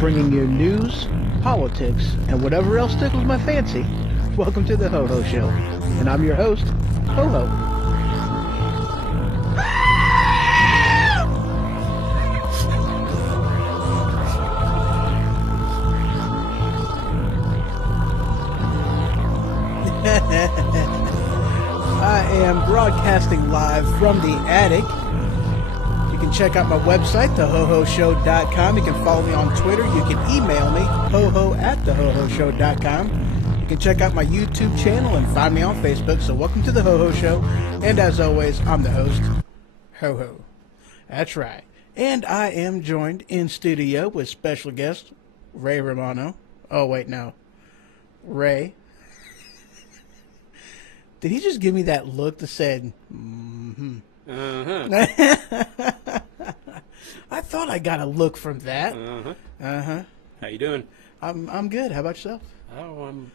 bringing you news, politics, and whatever else tickles my fancy. Welcome to the Ho Ho Show, and I'm your host, Ho Ho. I am broadcasting live from the attic. You can check out my website, thehohoshow.com. You can follow me on Twitter. You can email me, hoho@thehohoshow.com. You can check out my YouTube channel and find me on Facebook. So welcome to the Ho Ho Show. And as always, I'm the host, Ho Ho. That's right. And I am joined in studio with special guest, Ray Romano. Oh, wait, no. Ray. Did he just give me that look that said, mm-hmm? Uh-huh. I thought I got a look from that. Uh-huh. Uh-huh. How you doing? I'm good. How about yourself? Oh, I'm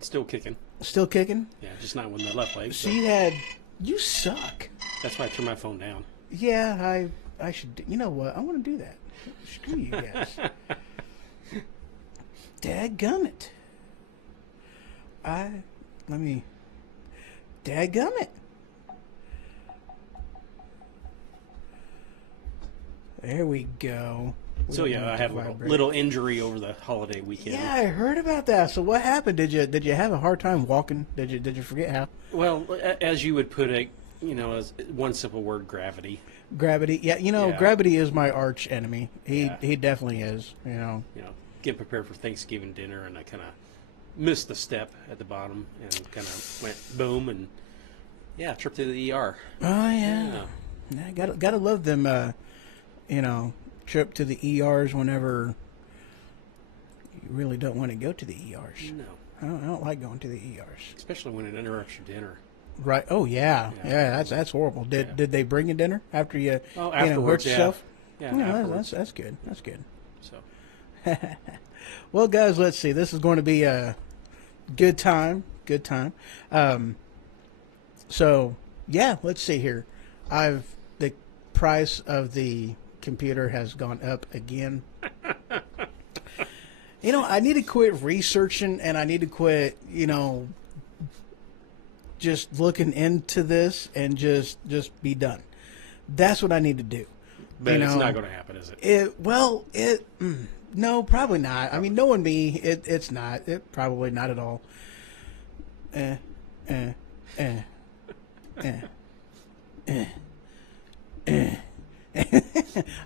still kicking. Still kicking? Yeah, just not with my left leg. So you suck. That's why I threw my phone down. Yeah, I should. You know what? I want to do that. Screw you guys. Dadgummit. Dadgummit. There we go. So yeah, I have a little injury over the holiday weekend. Yeah, I heard about that. So what happened? Did you have a hard time walking? Did you forget how? Well, as you would put it, as one simple word, gravity. Gravity. Yeah, gravity is my arch enemy. He definitely is. Get prepared for Thanksgiving dinner, and I kind of missed the step at the bottom and kind of went boom and trip to the ER. Oh yeah. Gotta love them. Trip to the ERs whenever you really don't want to go to the ERs. No, I don't like going to the ERs, especially when it interrupts your dinner. Right. Oh yeah. That's horrible. Did they bring you dinner after you hurt yourself? Yeah. That's good. That's good. So. Well, guys, let's see. This is going to be a good time. Good time. So, yeah, let's see here. The price of the computer has gone up again. I need to quit researching, and I need to quit, just looking into this and just be done. That's what I need to do. But it's not going to happen, is it? No, probably not. I mean, knowing me, it's not. Probably not at all.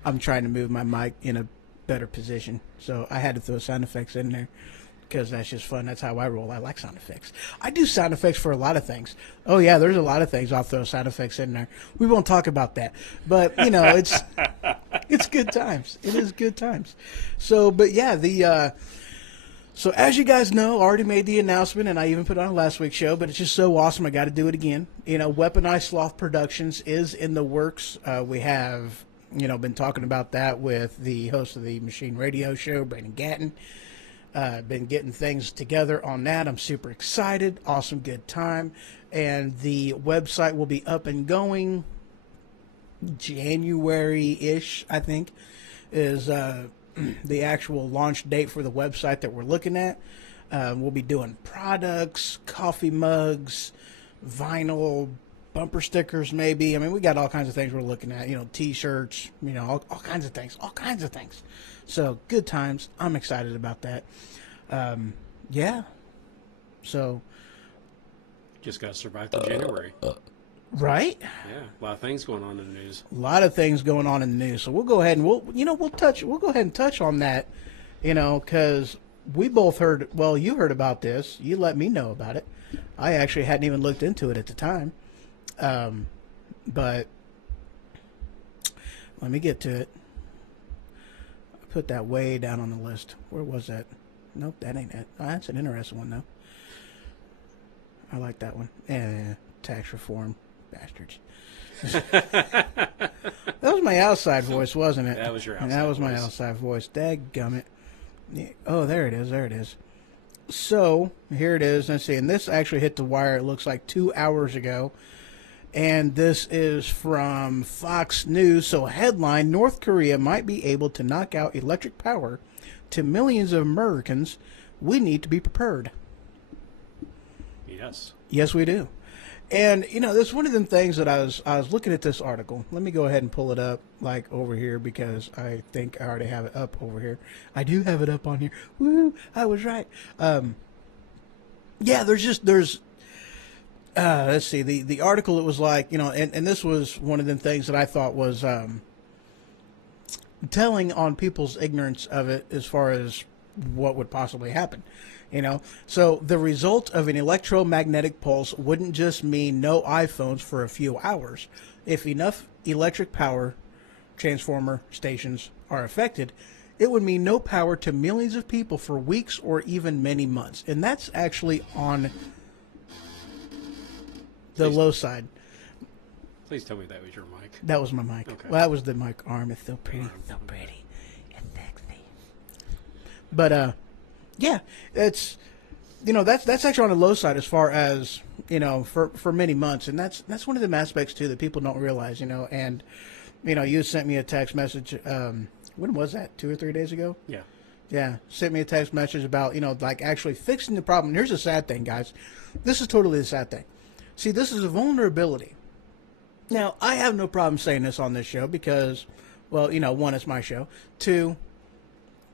I'm trying to move my mic in a better position, so I had to throw sound effects in there because that's just fun. That's how I roll. I like sound effects. I do sound effects for a lot of things. Oh yeah, there's a lot of things I'll throw sound effects in there. We won't talk about that, but it's good times. It is good times. So, but yeah, so as you guys know, I already made the announcement, and I even put it on last week's show, but it's just so awesome, I got to do it again. Weaponized Sloth Productions is in the works. We have, been talking about that with the host of the Machine Radio Show, Brandon Gatton. Been getting things together on that. I'm super excited. Awesome, good time. And the website will be up and going January-ish, I think, is the actual launch date for the website that we're looking at. We'll be doing products, coffee mugs, vinyl, bumper stickers maybe. I mean, we got all kinds of things we're looking at, T-shirts, all kinds of things. So, good times. I'm excited about that. Yeah. So. Just got to survive till January. Right? Yeah, a lot of things going on in the news. A lot of things going on in the news. So we'll go ahead and we'll go ahead and touch on that, because we both heard, well, you heard about this. You let me know about it. I actually hadn't even looked into it at the time. But let me get to it. I put that way down on the list. Where was that? Nope, that ain't it. Oh, that's an interesting one, though. I like that one. Yeah, tax reform. Bastards. That was my outside voice, wasn't it? That was your outside voice. That was my outside voice. Dadgummit. Yeah. Oh, there it is. So, here it is. Let's see. And this actually hit the wire, it looks like 2 hours ago. And this is from Fox News. So, headline: North Korea might be able to knock out electric power to millions of Americans. We need to be prepared. Yes. Yes, we do. And that's one of them things that I was looking at this article. Let me go ahead and pull it up like over here because I think I already have it up over here. I do have it up on here. Woo! I was right. Yeah, there's let's see, the article, it was like, and this was one of them things that I thought was telling on people's ignorance of it as far as what would possibly happen. So the result of an electromagnetic pulse wouldn't just mean no iPhones for a few hours. If enough electric power transformer stations are affected, it would mean no power to millions of people for weeks or even many months. And that's actually on the low side. Please tell me that was your mic. That was my mic. Okay. Well, that was the mic arm. It's so pretty. So pretty. It's sexy. But, yeah, it's, that's actually on the low side as far as, for many months. And that's one of the aspects, too, that people don't realize, And, you sent me a text message. When was that? 2 or 3 days ago? Yeah. Yeah. Sent me a text message about, like actually fixing the problem. Here's the sad thing, guys. This is totally the sad thing. See, this is a vulnerability. Now, I have no problem saying this on this show because, well, one, it's my show. Two,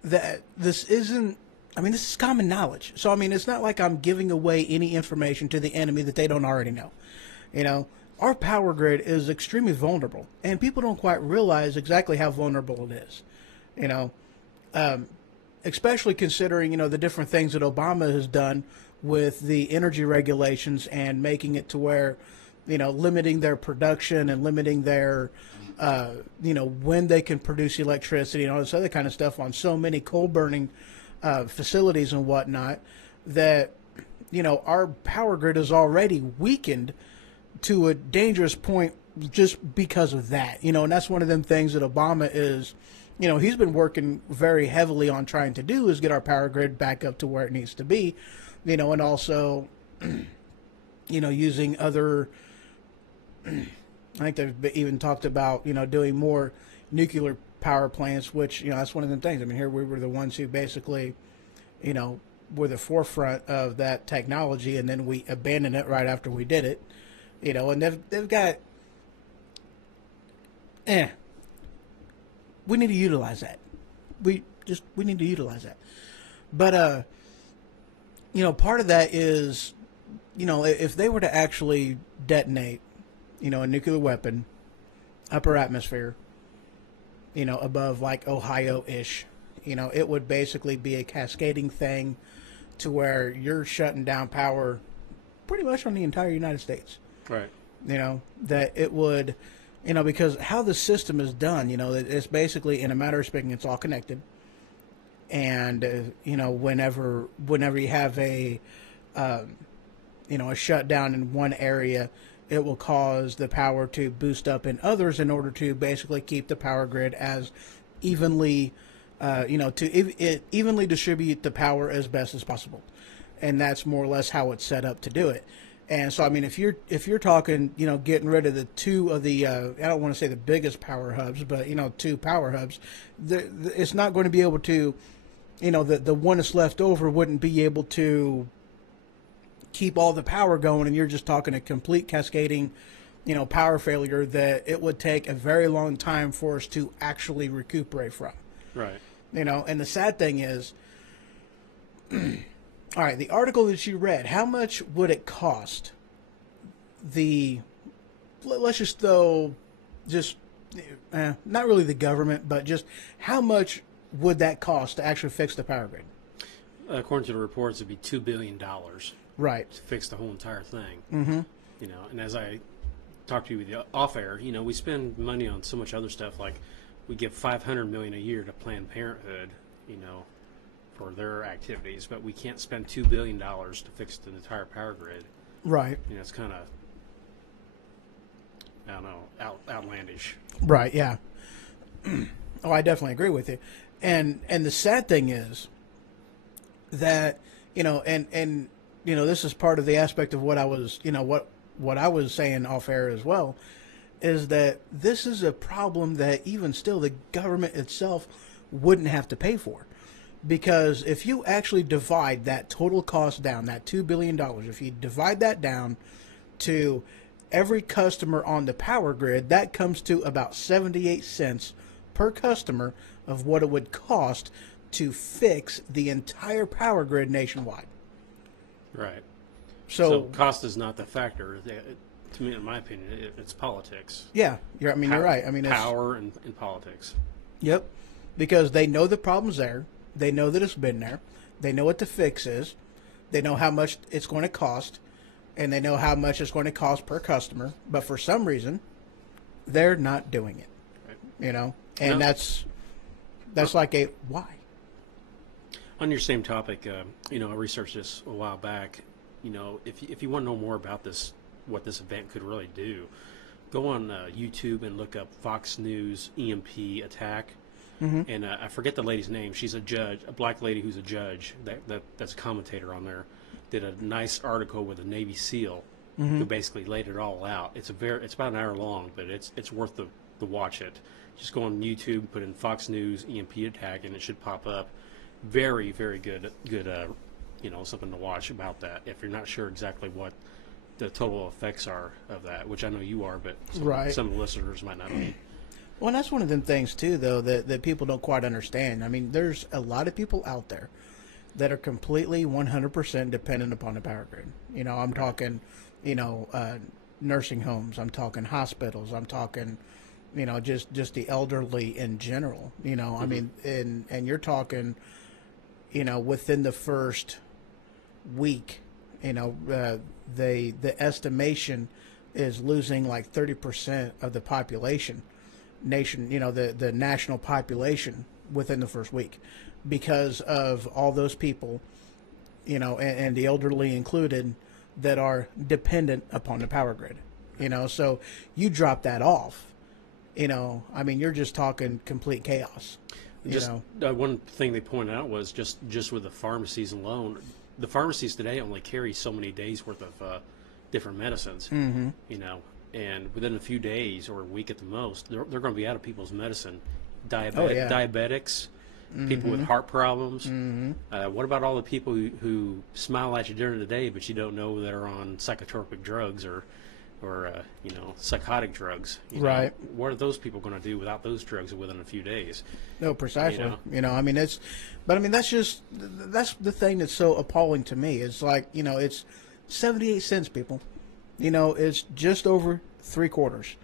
that this isn't, this is common knowledge. So, it's not like I'm giving away any information to the enemy that they don't already know. Our power grid is extremely vulnerable, and people don't quite realize exactly how vulnerable it is. Especially considering, the different things that Obama has done with the energy regulations and making it to where, limiting their production and limiting their, when they can produce electricity and all this other kind of stuff on so many coal burning facilities and whatnot, that our power grid is already weakened to a dangerous point just because of that. And that's one of them things that Obama is, he's been working very heavily on trying to do, is get our power grid back up to where it needs to be, and also using other, I think they've even talked about doing more nuclear power plants, which that's one of them things. Here we were the ones who basically were the forefront of that technology, and then we abandoned it right after we did it. And they've got, we need to utilize that. We need to utilize that. But, part of that is, if they were to actually detonate, a nuclear weapon, upper atmosphere, above like Ohio-ish, it would basically be a cascading thing to where you're shutting down power pretty much on the entire United States. Right. That it would, because how the system is done, it's basically, in a matter of speaking, it's all connected. And, whenever you have a shutdown in one area, it will cause the power to boost up in others in order to basically keep the power grid as evenly, evenly distribute the power as best as possible. And that's more or less how it's set up to do it. And so, if you're talking, getting rid of the two of the, I don't want to say the biggest power hubs, but, two power hubs, it's not going to be able to, the one that's left over wouldn't be able to keep all the power going. And you're just talking a complete cascading, power failure that it would take a very long time for us to actually recuperate from. Right. And the sad thing is, all right, the article that you read, how much would it cost let's just throw, not really the government, but just how much would that cost to actually fix the power grid? According to the reports, it'd be $2 billion. Right. To fix the whole entire thing. Mm-hmm. And as I talked to you with the off air, we spend money on so much other stuff. Like we give $500 million a year to Planned Parenthood, for their activities, but we can't spend $2 billion to fix the entire power grid. Right. It's kind of, I don't know, outlandish. Right. Yeah. Oh, I definitely agree with you. And the sad thing is that, and this is part of the aspect of what I was, what I was saying off air as well, is that this is a problem that even still the government itself wouldn't have to pay for. Because if you actually divide that total cost down, that $2 billion, if you divide that down to every customer on the power grid, that comes to about 78 cents per customer of what it would cost to fix the entire power grid nationwide. Right. So cost is not the factor. To me, in my opinion, it's politics. yeah, you're right. I mean, it's, power and politics. yep, because they know the problem's there. They know that it's been there. They know what the fix is. They know how much it's going to cost, and they know how much it's going to cost per customer. But for some reason, they're not doing it. Right. You know, and No. that's like a why. On your same topic, I researched this a while back. If you want to know more about this, what this event could really do, go on YouTube and look up Fox News EMP attack. Mm-hmm. And I forget the lady's name. She's a judge, a black lady who's a judge. That's a commentator on there. Did a nice article with a Navy SEAL who basically laid it all out. It's about an hour long, but it's worth the watch it. Just go on YouTube, put in Fox News EMP attack, and it should pop up. Very, very good. Something to watch about that. If you're not sure exactly what the total effects are of that, which I know you are, but some of the listeners might not be. Well, and that's one of them things, too, though, that people don't quite understand. I mean, there's a lot of people out there that are completely 100% dependent upon the power grid. I'm talking, nursing homes. I'm talking hospitals. I'm talking, just the elderly in general. I mean, and you're talking, within the first week, the estimation is losing like 30% of the population. The national population within the first week because of all those people, and the elderly included, that are dependent upon the power grid. So you drop that off, I mean, you're just talking complete chaos. One thing they pointed out was just with the pharmacies alone, the pharmacies today only carry so many days worth of different medicines. Mm-hmm. And within a few days or a week at the most, they're going to be out of people's medicine. Diabetics, people with heart problems. What about all the people who smile at you during the day, but you don't know they're on psychotropic drugs or psychotic drugs? Right. What are those people going to do without those drugs within a few days? No, precisely. I mean, that's the thing that's so appalling to me. It's like, it's 78 cents, people. It's just over 3/4,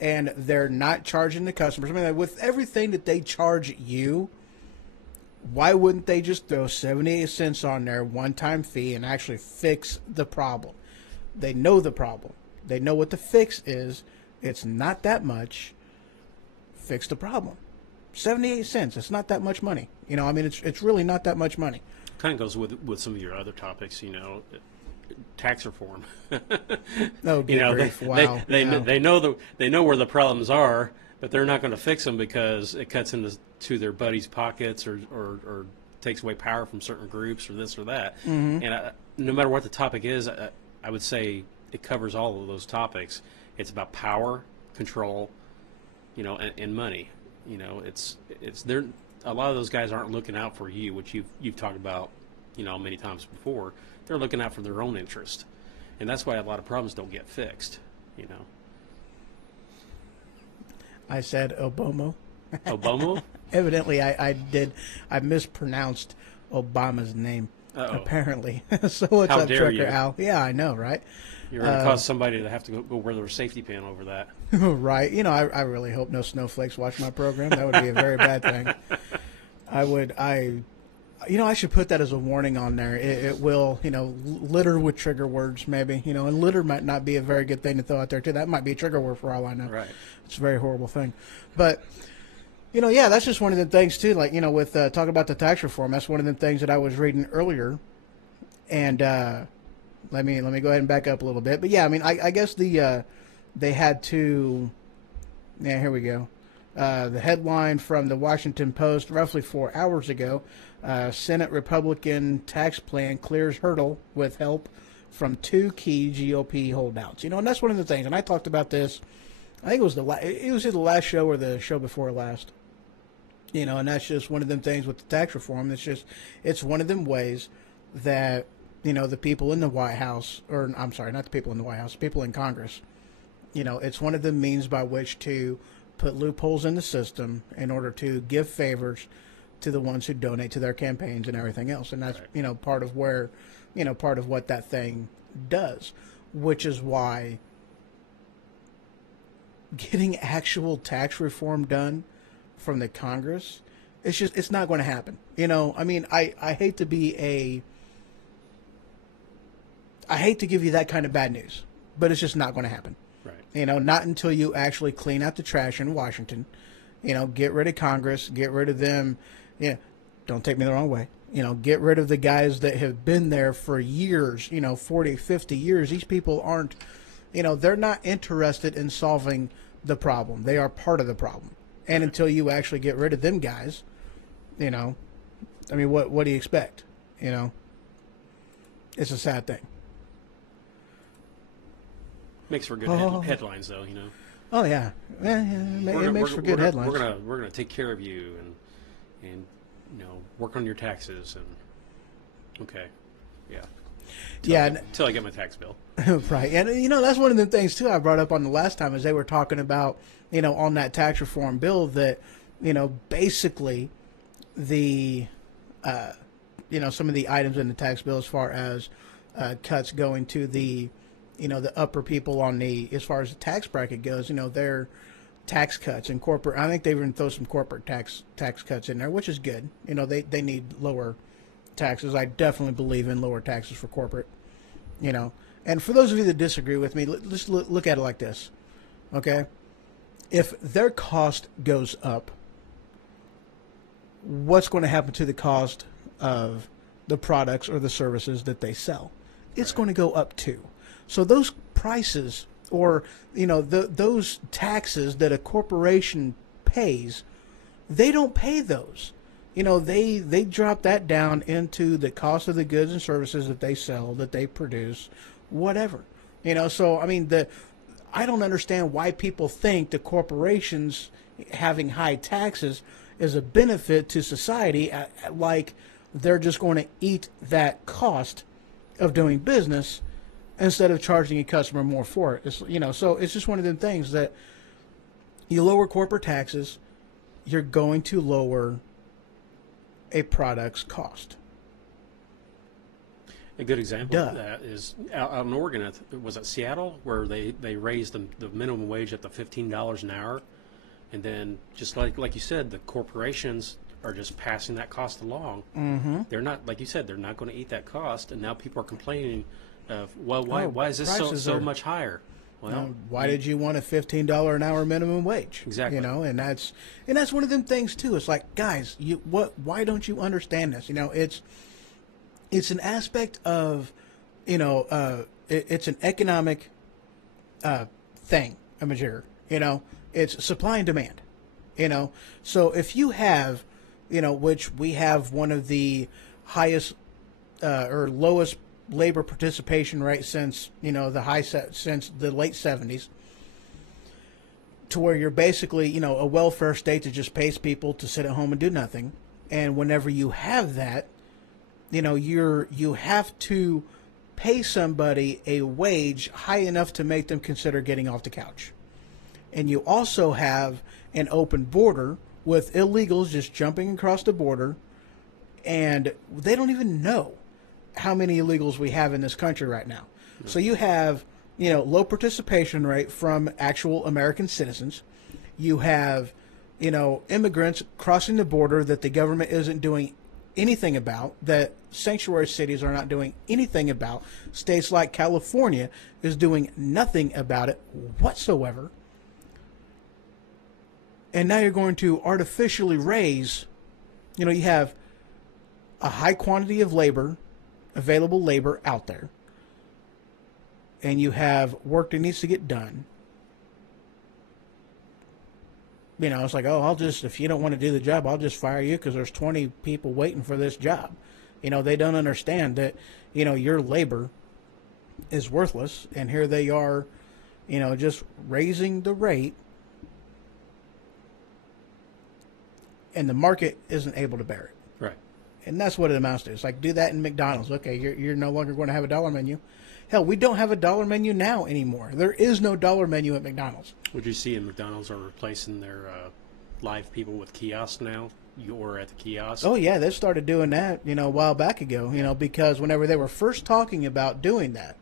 and they're not charging the customers. I mean, with everything that they charge you, why wouldn't they just throw 78 cents on their one-time fee and actually fix the problem? They know the problem. They know what the fix is. It's not that much. Fix the problem. 78 cents. It's not that much money. I mean, it's really not that much money. Kind of goes with some of your other topics, tax reform. Oh, good grief. Wow. They know where the problems are, but they're not going to fix them because it cuts into their buddies' pockets or takes away power from certain groups or this or that. Mm-hmm. And no matter what the topic is, I would say it covers all of those topics. It's about power, control, and money. It's there. A lot of those guys aren't looking out for you, which you've talked about, many times before. They're looking out for their own interest, and that's why a lot of problems don't get fixed. I said Obama. Obama? Evidently, I mispronounced Obama's name. Uh-oh. Apparently. So what's How up, dare Trucker you. Al? Yeah, I know, right? You're going to cause somebody to have to go wear their safety pin over that. Right. I really hope no snowflakes watch my program. That would be a very bad thing. I should put that as a warning on there. It will, litter with trigger words, maybe, and litter might not be a very good thing to throw out there, too. That might be a trigger word for all I know. Right. It's a very horrible thing. But, that's just one of the things, too. Like, with talking about the tax reform, that's one of the things that I was reading earlier. And let me go ahead and back up a little bit. But, yeah, I mean, I guess they had to, here we go. The headline from the Washington Post roughly 4 hours ago, Senate Republican tax plan clears hurdle with help from two key GOP holdouts. You know, and that's one of the things. And I talked about this. I think it was it was either the last show or the show before last. You know, and that's just one of them things with the tax reform. It's one of them ways that, you know, the people in the White House, or I'm sorry, not the people in the White House, people in Congress, you know, it's one of the means by which to put loopholes in the system in order to give favors to the ones who donate to their campaigns and everything else. And that's, you know, part of where, you know, part of what that thing does, which is why getting actual tax reform done from the Congress, it's not going to happen. You know, I mean, I hate to give you that kind of bad news, but it's just not going to happen. Right. You know, not until you actually clean out the trash in Washington, you know, get rid of Congress, get rid of them. Yeah. Don't take me the wrong way. You know, get rid of the guys that have been there for years, you know, 40, 50 years. These people aren't, you know, they're not interested in solving the problem. They are part of the problem. And until you actually get rid of them guys, you know, I mean, what do you expect? You know, it's a sad thing. Makes for good headlines, though. You know. Oh yeah, it makes for good headlines. We're gonna take care of you and you know, work on your taxes and okay, yeah. Until I get my tax bill. Right, and you know, that's one of the things too I brought up on the last time, is they were talking about, you know, on that tax reform bill that, you know, basically the you know, some of the items in the tax bill as far as cuts going to the, you know, the upper people on the, as far as the tax bracket goes, you know, their tax cuts and corporate, I think they even throw some corporate tax cuts in there, which is good. You know, they need lower taxes. I definitely believe in lower taxes for corporate, you know. And for those of you that disagree with me, let's look at it like this, okay? If their cost goes up, what's going to happen to the cost of the products or the services that they sell? It's going to go up too. So those prices, or, you know, those taxes that a corporation pays, they don't pay those. You know, they drop that down into the cost of the goods and services that they sell, that they produce, whatever. You know, so I mean, I don't understand why people think the corporations having high taxes is a benefit to society, like they're just going to eat that cost of doing business instead of charging a customer more for it. It's, you know, so it's just one of them things that you lower corporate taxes, you're going to lower a product's cost. A good example of that is out in Oregon. Was it Seattle, where they raised the minimum wage up to $15 an hour, and then just like you said, the corporations are just passing that cost along. Mm-hmm. They're not, like you said, they're not going to eat that cost, and now people are complaining of, well, why is this so much higher? Well, why did you want a $15 an hour minimum wage? Exactly. You know, and that's one of them things too. It's like, guys, why don't you understand this? You know, it's an aspect of, you know, it's an economic thing, a major. You know, it's supply and demand. You know, so if you have, you know, which we have one of the highest or lowest labor participation rate since, you know, since the late 70s, to where you're basically, you know, a welfare state that just pays people to sit at home and do nothing. And whenever you have that, you know, you have to pay somebody a wage high enough to make them consider getting off the couch. And you also have an open border with illegals just jumping across the border, and they don't even know how many illegals we have in this country right now. Mm-hmm. So you have, you know, low participation rate from actual American citizens. You have, you know, immigrants crossing the border that the government isn't doing anything about, that sanctuary cities are not doing anything about. States like California is doing nothing about it whatsoever. And now you're going to artificially raise, you know, you have a high quantity of labor, available labor out there, and you have work that needs to get done. You know, it's like, oh, if you don't want to do the job, I'll just fire you because there's 20 people waiting for this job. You know, they don't understand that, you know, your labor is worthless, and here they are, just raising the rate, and the market isn't able to bear it. Right. And that's what it amounts to. It's like, do that in McDonald's. Okay, you're no longer going to have a dollar menu. Hell, we don't have a dollar menu now anymore. There is no dollar menu at McDonald's. What you see in McDonald's are replacing their live people with kiosks now. You order at the kiosk. Oh, yeah, they started doing that, a while back ago, because whenever they were first talking about doing that,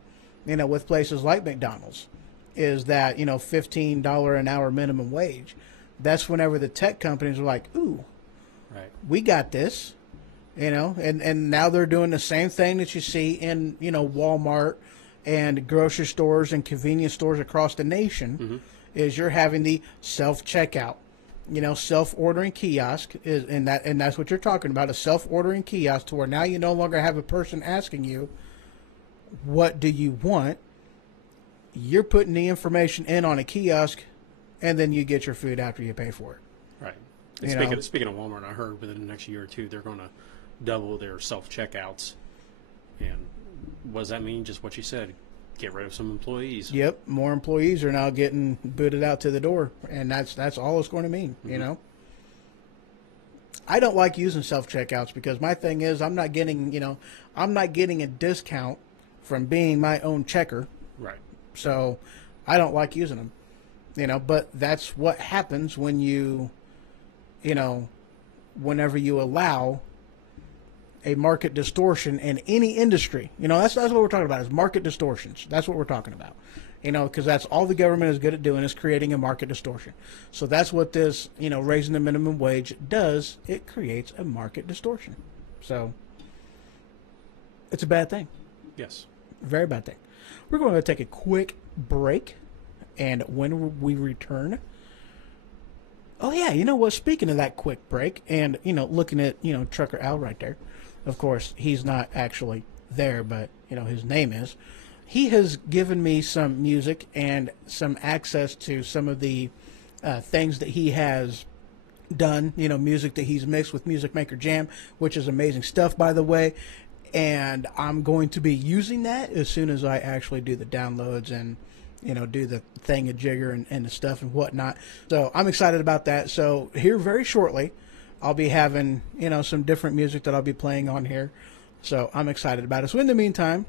with places like McDonald's, is that, $15 an hour minimum wage. That's whenever the tech companies were like, ooh, right, we got this, and now they're doing the same thing that you see in, Walmart and grocery stores and convenience stores across the nation, is you're having the self-checkout, self-ordering kiosk, and that's what you're talking about, a self-ordering kiosk, to where now you no longer have a person asking you, what do you want? You're putting the information in on a kiosk, and then you get your food after you pay for it. Right. And speaking of Walmart, I heard within the next year or two they're going to double their self-checkouts. And what does that mean? Just what you said. Get rid of some employees. Yep, more employees are now getting booted out to the door, and that's all it's going to mean, I don't like using self-checkouts because my thing is I'm not getting a discount from being my own checker. Right. So I don't like using them. But that's what happens when whenever you allow a market distortion in any industry. That's what we're talking about, is market distortions. That's what we're talking about. Because that's all the government is good at doing, is creating a market distortion. So that's what this, raising the minimum wage does. It creates a market distortion. So it's a bad thing. Yes. Very bad thing. We're going to take a quick break. And when we return, oh yeah, what? Speaking of that quick break, and looking at Trucker Al right there, of course he's not actually there, but his name is. He has given me some music and some access to some of the things that he has done. Music that he's mixed with Music Maker Jam, which is amazing stuff, by the way. And I'm going to be using that as soon as I actually do the downloads and do the thing-a-jigger and the stuff and whatnot. So I'm excited about that. So here very shortly, I'll be having, some different music that I'll be playing on here. So I'm excited about it. So in the meantime,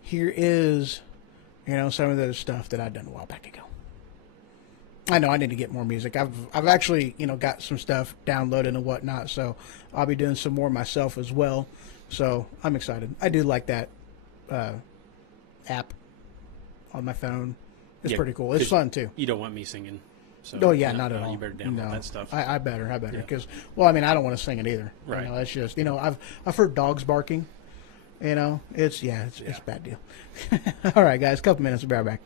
here is, some of the stuff that I've done a while back ago. I know I need to get more music. I've actually, got some stuff downloaded and whatnot. So I'll be doing some more myself as well. So I'm excited. I do like that app on my phone. It's pretty cool. It's fun too. You don't want me singing. So not at all. You better download that stuff. I better because I don't want to sing it either. Right. It's just I've heard dogs barking. It's a bad deal. All right, guys, a couple minutes. We'll be right back.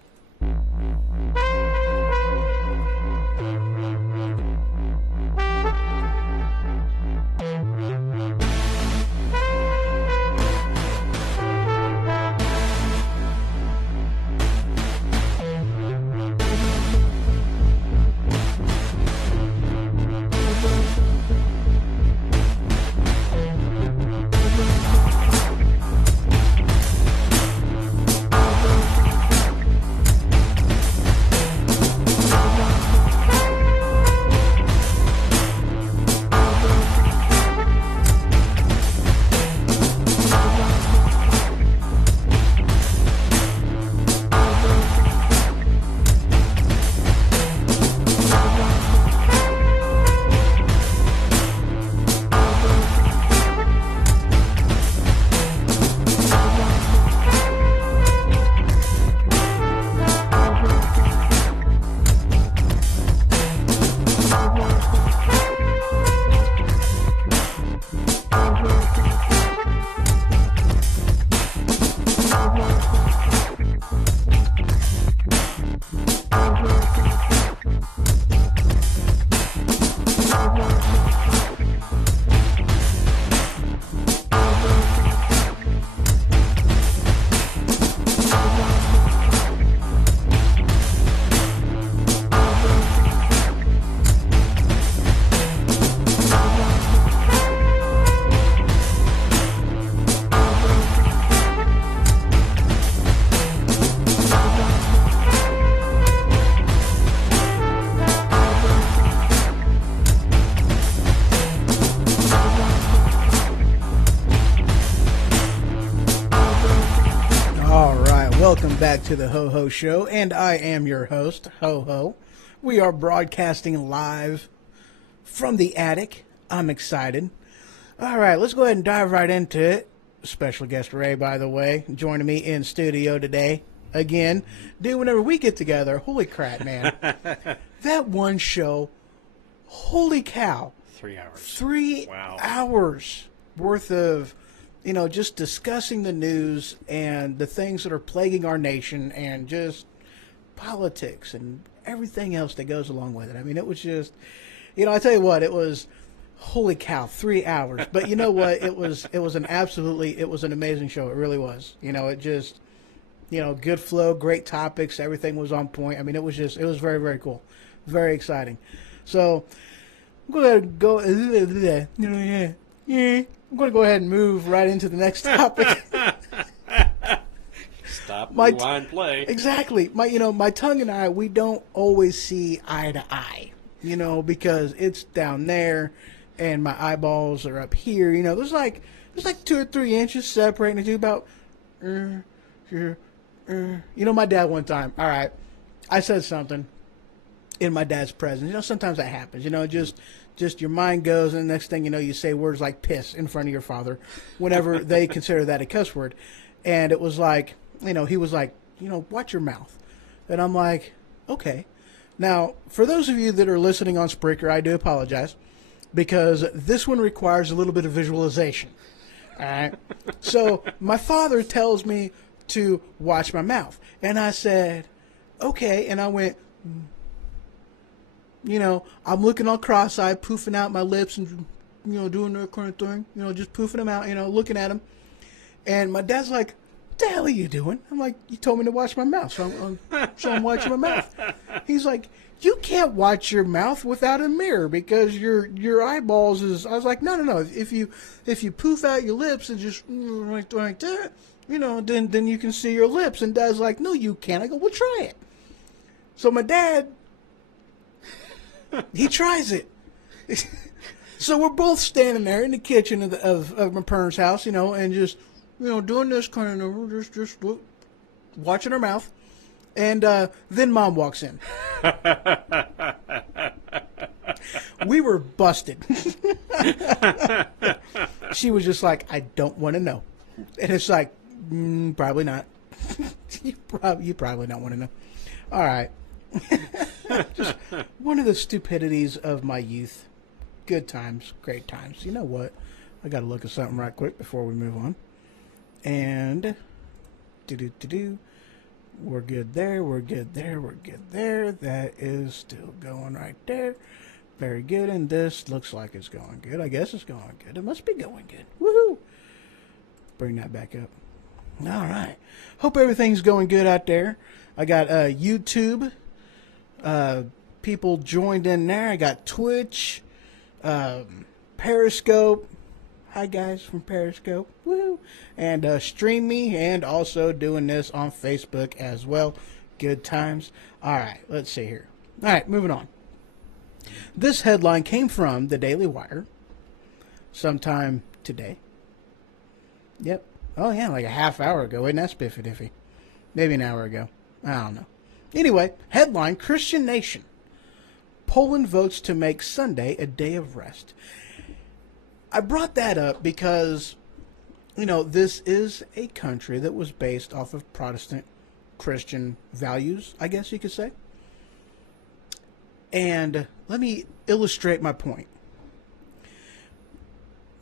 to the Ho Ho Show, and I am your host, Ho Ho. We are broadcasting live from the attic. I'm excited. All right, let's go ahead and dive right into it. Special guest Ray, by the way, joining me in studio today. Again, dude, whenever we get together, holy crap, man. That one show, holy cow. 3 hours. 3 hours worth of, just discussing the news and the things that are plaguing our nation and just politics and everything else that goes along with it. I mean, it was just, I tell you what, it was, holy cow, 3 hours. But you know what? It was an amazing show. It really was. It just, good flow, great topics. Everything was on point. I mean, it was very, very cool. Very exciting. So, I'm going to go ahead and move right into the next topic. Stop, rewind, play. Exactly. My tongue and I, we don't always see eye to eye, because it's down there and my eyeballs are up here. There's like 2 or 3 inches separating the two about, my dad one time, all right, I said something in my dad's presence. Sometimes that happens, just your mind goes, and the next thing you know, you say words like piss in front of your father whenever they consider that a cuss word. And it was like, he was like, watch your mouth. And I'm like, okay. Now, for those of you that are listening on Spreaker, I do apologize because this one requires a little bit of visualization. All right. So my father tells me to watch my mouth. And I said, okay. And I went, I'm looking all cross-eyed, poofing out my lips and, doing that kind of thing, just poofing them out, looking at them. And my dad's like, what the hell are you doing? I'm like, you told me to watch my mouth, so I'm watching my mouth. He's like, you can't watch your mouth without a mirror because your eyeballs is. I was like, no. If you poof out your lips and just like that, then you can see your lips. And Dad's like, no, you can't. I go, well, try it. So my dad, he tries it. So we're both standing there in the kitchen of my parents' house, and just, doing this kind of, just watching her mouth. And then Mom walks in. We were busted. She was just like, I don't want to know. And it's like, probably not. You probably don't want to know. All right. Just one of the stupidities of my youth. Good times, great times. You know what? I got to look at something right quick before we move on. And we're good there. We're good there. We're good there. That is still going right there. Very good. And this looks like it's going good. I guess it's going good. It must be going good. Woohoo! Bring that back up. All right. Hope everything's going good out there. I got YouTube. People joined in there. I got Twitch, Periscope. Hi guys from Periscope. Woo! And Stream Me, and also doing this on Facebook as well. Good times. All right, let's see here. All right, moving on. This headline came from the Daily Wire sometime today. Yep. Oh yeah, like a half hour ago. Isn't that spiffy diffy? Maybe an hour ago. I don't know. Anyway, headline, Christian Nation. Poland votes to make Sunday a day of rest. I brought that up because, this is a country that was based off of Protestant Christian values, I guess you could say. And let me illustrate my point.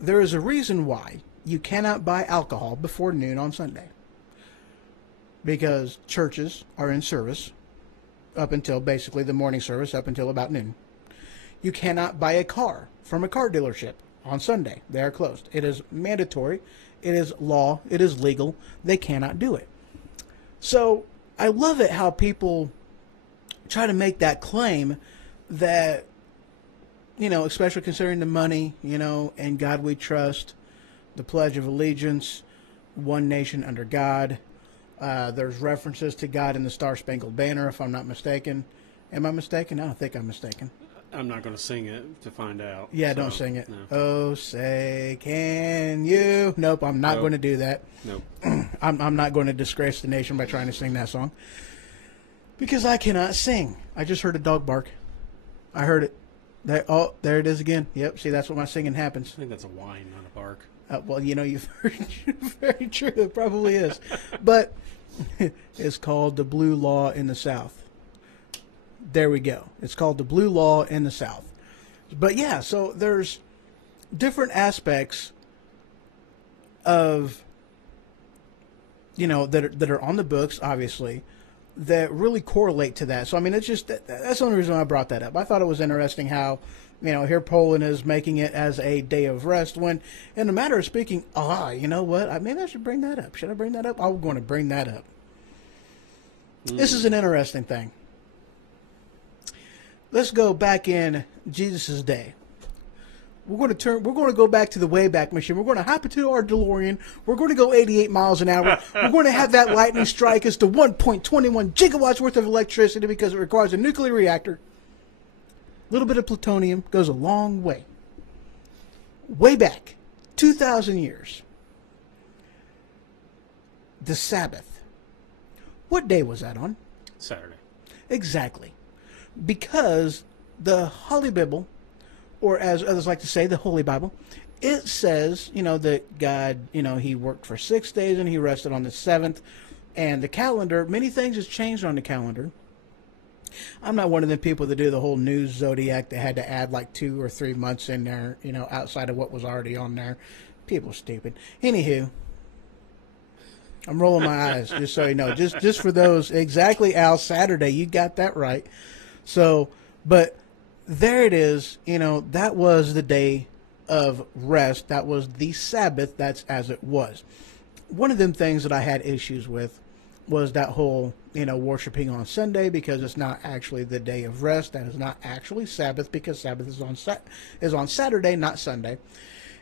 There is a reason why you cannot buy alcohol before noon on Sunday. Because churches are in service up until basically the morning service up until about noon. You cannot buy a car from a car dealership on Sunday. They are closed. It is mandatory. It is law. It is legal. They cannot do it. So I love it how people try to make that claim that, especially considering the money, in God we trust, the Pledge of Allegiance, one nation under God. There's references to God in the Star Spangled Banner, if I'm not mistaken. Am I mistaken? I don't think I'm mistaken. I'm not going to sing it to find out. Yeah, so, don't sing it. No. Oh, say, can you? Nope, I'm not going to do that. Nope. I'm not going to disgrace the nation by trying to sing that song. Because I cannot sing. I just heard a dog bark. I heard it. There it is again. Yep, see, that's what my singing happens. I think that's a whine, not a bark. Well, you've heard very true. It probably is. But it's called the Blue Law in the South. There we go. It's called the Blue Law in the South. But yeah, so there's different aspects of, that are on the books, obviously, that really correlate to that. So, I mean, it's just, that's the only reason I brought that up. I thought it was interesting how, here Poland is making it as a day of rest when, in a matter of speaking, you know what? Maybe I should bring that up. Should I bring that up? I'm going to bring that up. This is an interesting thing. Let's go back in Jesus' day. We're going to go back to the Wayback Machine. We're going to hop into our DeLorean. We're going to go 88 miles an hour. We're going to have that lightning strike us to 1.21 gigawatts worth of electricity because it requires a nuclear reactor. A little bit of plutonium goes a long way. Way back, 2,000 years. The Sabbath. What day was that on? Saturday. Exactly. Because the Holy Bible, or as others like to say, the Holy Bible, it says, that God, he worked for 6 days and he rested on the seventh. And the calendar, many things has changed on the calendar. I'm not one of the people that do the whole news zodiac that had to add like 2 or 3 months in there, outside of what was already on there. People stupid. Anywho, I'm rolling my eyes, just so you know. Just for those, exactly, Al, Saturday, you got that right. So, but there it is, that was the day of rest. That was the Sabbath. That's as it was. One of them things that I had issues with was that whole, worshiping on Sunday because it's not actually the day of rest. That is not actually Sabbath because Sabbath is on Saturday, not Sunday.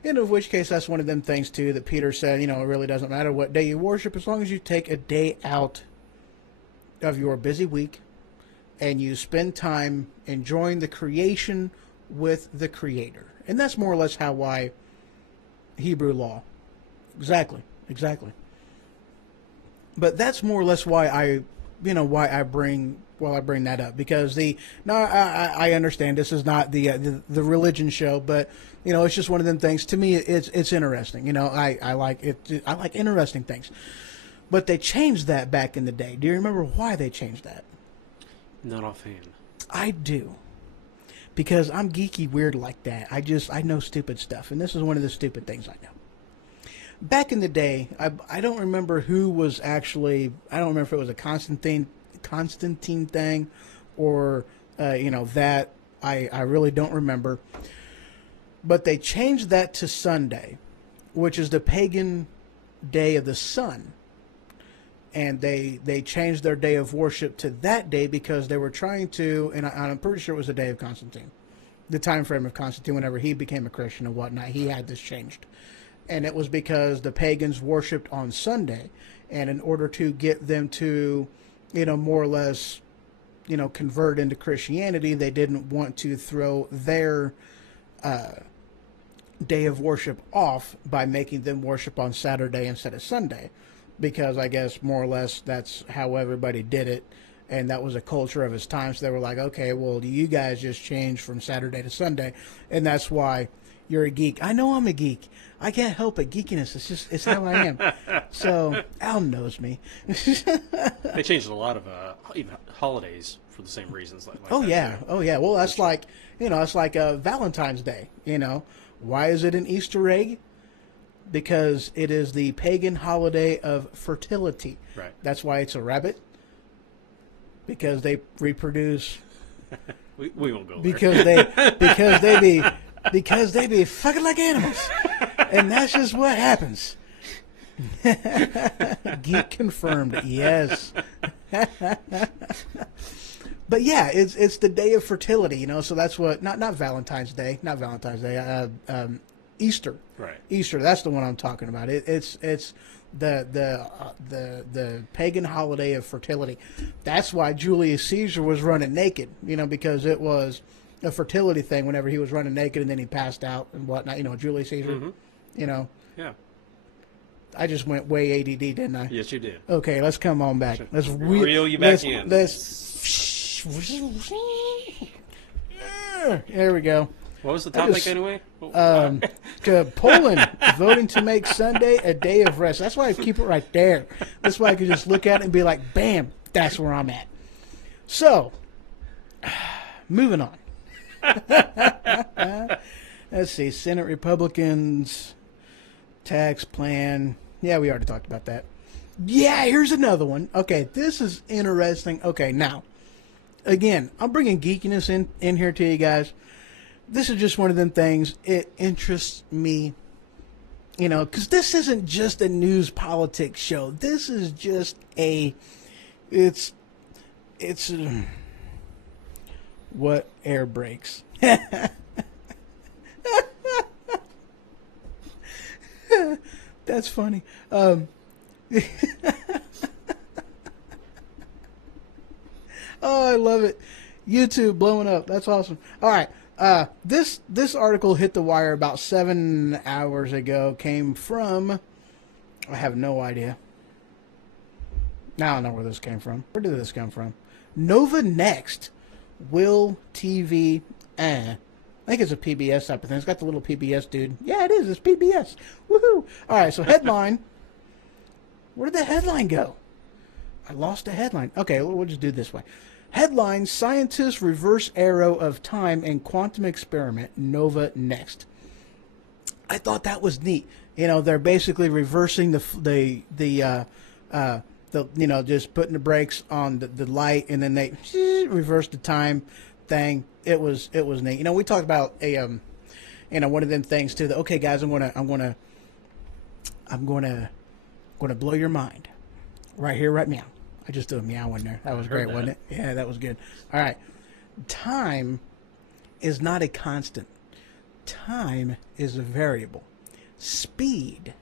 And of which case, that's one of them things, too, that Peter said, it really doesn't matter what day you worship as long as you take a day out of your busy week and you spend time enjoying the creation with the Creator. And that's more or less how why Hebrew law. Exactly. But that's more or less why I bring that up, because I understand this is not the religion show, but it's just one of them things. To me, it's interesting. I like it. I like interesting things. But they changed that back in the day. Do you remember why they changed that? Not offhand. I do. Because I'm geeky weird like that. I know stupid stuff, and this is one of the stupid things I know. Back in the day, I don't remember who was actually, I don't remember if it was a Constantine thing or, that. I really don't remember. But they changed that to Sunday, which is the pagan day of the sun. And they changed their day of worship to that day because they were trying to, and I'm pretty sure it was the day of Constantine, the time frame of Constantine, whenever he became a Christian and whatnot, he had this changed. And it was because the pagans worshipped on Sunday, and in order to get them to, more or less, convert into Christianity, they didn't want to throw their day of worship off by making them worship on Saturday instead of Sunday. Because I guess more or less that's how everybody did it, and that was a culture of his time. So they were like, okay, well, you guys just changed from Saturday to Sunday, and that's why you're a geek. I know I'm a geek. I can't help it. Geekiness. It's how I am. So Al knows me. They changed a lot of even holidays for the same reasons. Like oh that, yeah, too. oh yeah. Well, that's like it's like Valentine's Day. Why is it an Easter egg? Because it is the pagan holiday of fertility. Right. That's why it's a rabbit. Because they reproduce. we won't go because there. because they be fucking like animals, and that's just what happens. Geek confirmed. Yes. But yeah, it's the day of fertility. So that's what not Valentine's Day, Easter. Right. Easter, that's the one I'm talking about. It's the pagan holiday of fertility. That's why Julius Caesar was running naked, because it was, a fertility thing whenever he was running naked and then he passed out and whatnot. You know, Julius Caesar. Mm-hmm. You know. Yeah. I just went way ADD, didn't I? Yes, you did. Okay, let's come on back. Let's reel you back in. There we go. What was the topic anyway? Poland voting to make Sunday a day of rest. That's why I keep it right there. That's why I could just look at it and be like, bam, that's where I'm at. So, moving on. Let's see. Senate Republicans, tax plan. Yeah, we already talked about that. Yeah, here's another one. Okay, this is interesting. Okay, now, again, I'm bringing geekiness in here to you guys. This is just one of them things. It interests me, you know, because this isn't just a news politics show. This is just it's what air brakes. That's funny. Oh, I love it. YouTube blowing up. That's awesome. All right. This article hit the wire about 7 hours ago. Came from, I have no idea. I don't know where this came from. Where did this come from? Nova Next will TV. I think it's a PBS type of thing. It's got the little PBS dude. Yeah, it is. It's PBS. Woohoo! All right. So headline. Where did the headline go? I lost the headline. Okay, we'll just do it this way. Headline, scientists reverse arrow of time in quantum experiment, Nova Next. I thought that was neat. You know, they're basically reversing the you know, just putting the brakes on the light, and then they reverse the time thing. It was neat. You know, we talked about you know, one of them things too. That, okay, guys, I'm gonna blow your mind right here, right now. I just threw a meow in there. That was great, wasn't it? Yeah, that was good. All right. Time is not a constant. Time is a variable. Speed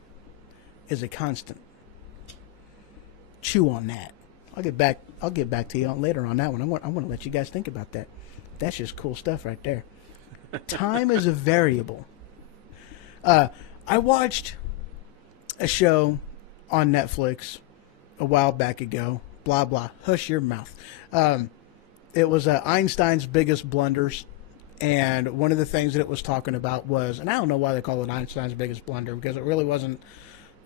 is a constant. Chew on that. I'll get back to you later on that one. I'm going to let you guys think about that. That's just cool stuff right there. Time is a variable. I watched a show on Netflix a while back ago. Blah, blah. Hush your mouth. It was Einstein's biggest blunders. And one of the things that it was talking about was, and I don't know why they call it Einstein's biggest blunder, because it really wasn't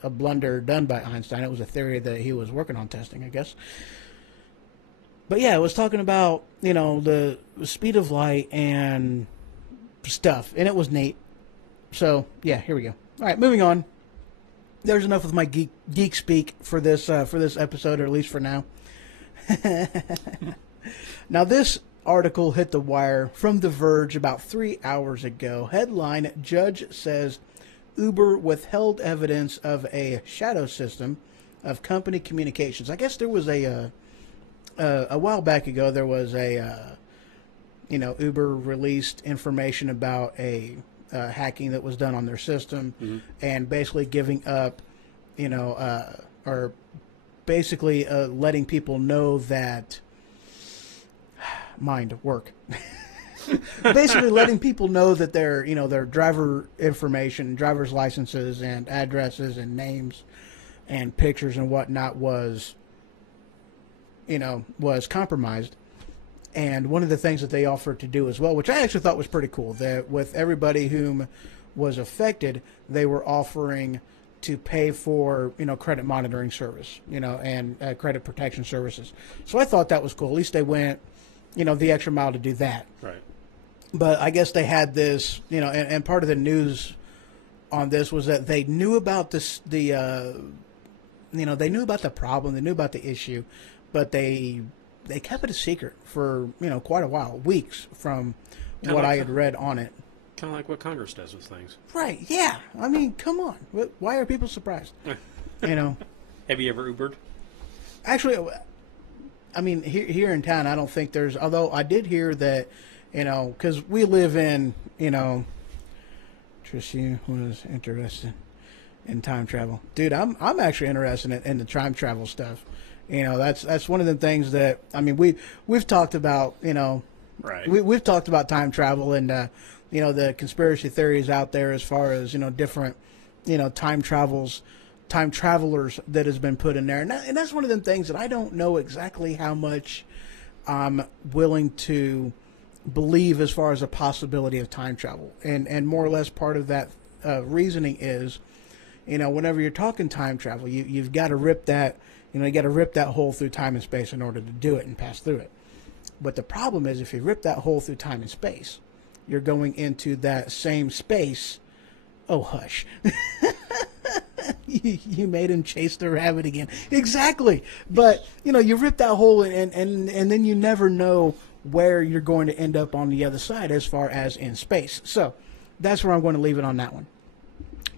a blunder done by Einstein. It was a theory that he was working on testing, I guess. But yeah, it was talking about, you know, the speed of light and stuff. And it was neat. So, yeah, here we go. All right, moving on. There's enough of my geek speak for this episode, or at least for now. Now, this article hit the wire from The Verge about 3 hours ago. Headline, Judge says Uber withheld evidence of a shadow system of company communications. I guess there was a while back ago, there was you know, Uber released information about a hacking that was done on their system, and basically giving up, you know, or basically letting people know that mind work. Basically letting people know that their, you know, their driver information, driver's licenses and addresses and names and pictures and whatnot was, you know, was compromised. And one of the things that they offered to do as well, which I actually thought was pretty cool, that with everybody whom was affected, they were offering to pay for, you know, credit monitoring service, you know, and credit protection services. So I thought that was cool. At least they went, you know, the extra mile to do that. Right. But I guess they had this, you know, and part of the news on this was that they knew about this, you know, they knew about the problem, they knew about the issue, but they kept it a secret for, you know, quite a while, weeks from what I had read on it. Kind of like what Congress does with things. Right, yeah. I mean, come on. Why are people surprised? You know. Have you ever Ubered? Actually, I mean, here in town, I don't think there's, although I did hear that, you know, because we live in, you know, Tricia was interested in time travel. Dude, I'm actually interested in the time travel stuff. You know, that's one of the things that, I mean, we've talked about, you know, Right. We've talked about time travel and the conspiracy theories out there as far as different time travelers that has been put in there, and that's one of them things that I don't know exactly how much I'm willing to believe as far as a possibility of time travel, and more or less part of that reasoning is, whenever you're talking time travel, you've got to rip that hole through time and space in order to do it and pass through it. But the problem is, if you rip that hole through time and space, you're going into that same space. Oh, hush. You made him chase the rabbit again. Exactly. But, you rip that hole and then you never know where you're going to end up on the other side as far as in space. So that's where I'm going to leave it on that one.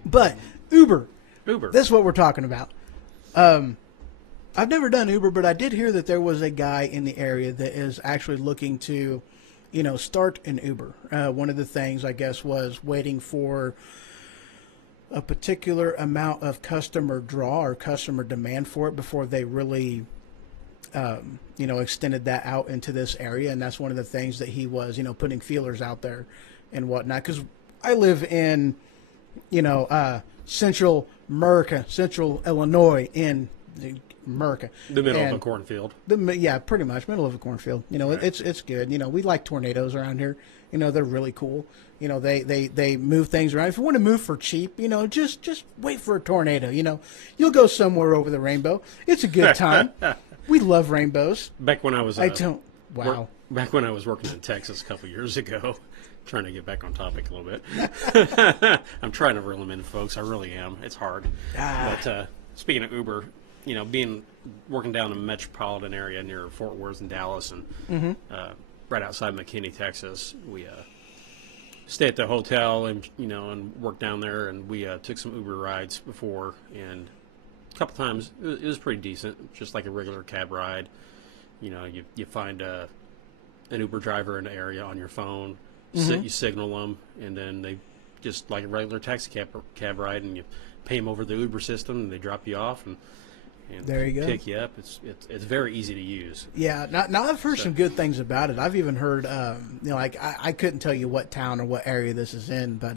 But Uber. That's what we're talking about. I've never done Uber, but I did hear that there was a guy in the area that is actually looking to, start an Uber. One of the things, I guess, was waiting for a particular amount of customer draw or customer demand for it before they really, extended that out into this area. And that's one of the things that he was, putting feelers out there and whatnot. Because I live in, Central America, Central Illinois in America. The middle of a cornfield. Yeah, pretty much middle of a cornfield. Right. It's good. We like tornadoes around here. They're really cool. They move things around. If you want to move for cheap, just wait for a tornado. You'll go somewhere over the rainbow. It's a good time. We love rainbows. Back when I was back when I was working in Texas a couple years ago, trying to get back on topic a little bit. I'm trying to reel them in, folks. I really am. It's hard. But speaking of Uber, working down in the metropolitan area near Fort Worth and Dallas, and right outside McKinney, Texas, we stay at the hotel and work down there, and we took some Uber rides before, and a couple times it was pretty decent, just like a regular cab ride. You find an Uber driver in the area on your phone, you signal them, and then they just like a regular taxi cab ride, and you pay them over the Uber system, and they drop you off and there you go. Pick you up. It's very easy to use. Yeah. Now I've heard some good things about it. I've even heard, I couldn't tell you what town or what area this is in, but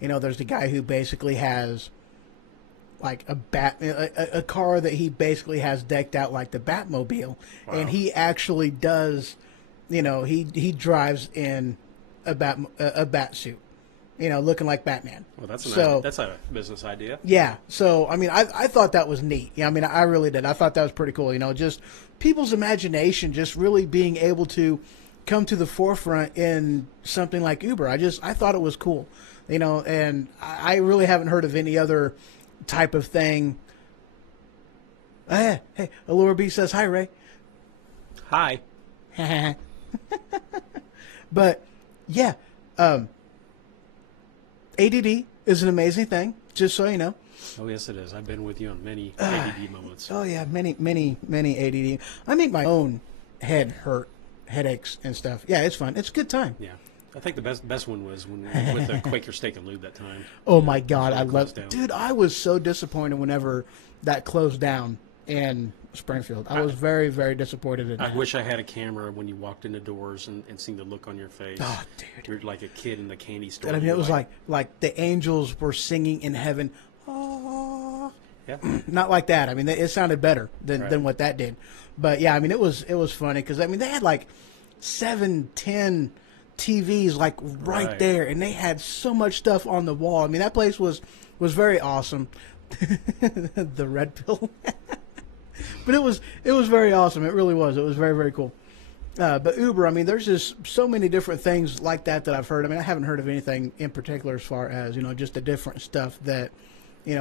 there's a guy who basically has like a car that he basically has decked out like the Batmobile, and he actually does, he drives in a bat suit. Looking like Batman. Well, that's a business idea. Yeah. So, I thought that was neat. Yeah, I really did. I thought that was pretty cool. Just people's imagination just really being able to come to the forefront in something like Uber. I thought it was cool. And I really haven't heard of any other type of thing. Hey, Allure B says, hi, Ray. Hi. But, yeah. ADD is an amazing thing, just so you know. Oh, yes, it is. I've been with you on many ADD moments. Oh, yeah, many ADD. I make my own head hurt, headaches and stuff. Yeah, it's fun. It's a good time. Yeah. I think the best one was when we were with the Quaker Steak and Lube that time. Oh, my God. I love it. Dude, I was so disappointed whenever that closed down in Springfield. I was very, very disappointed in that. I wish I had a camera when you walked in the doors and seen the look on your face. Oh, dude. You're like a kid in the candy store. It was like the angels were singing in heaven. Oh. Yeah. Not like that. It sounded better than what that did. But, yeah, it was funny because, they had like 7, 10 TVs like right there, and they had so much stuff on the wall. That place was very awesome. The red pill. But it was very awesome. It really was. It was very, very cool. But Uber, there's just so many different things like that I've heard. I haven't heard of anything in particular as far as, just the different stuff that,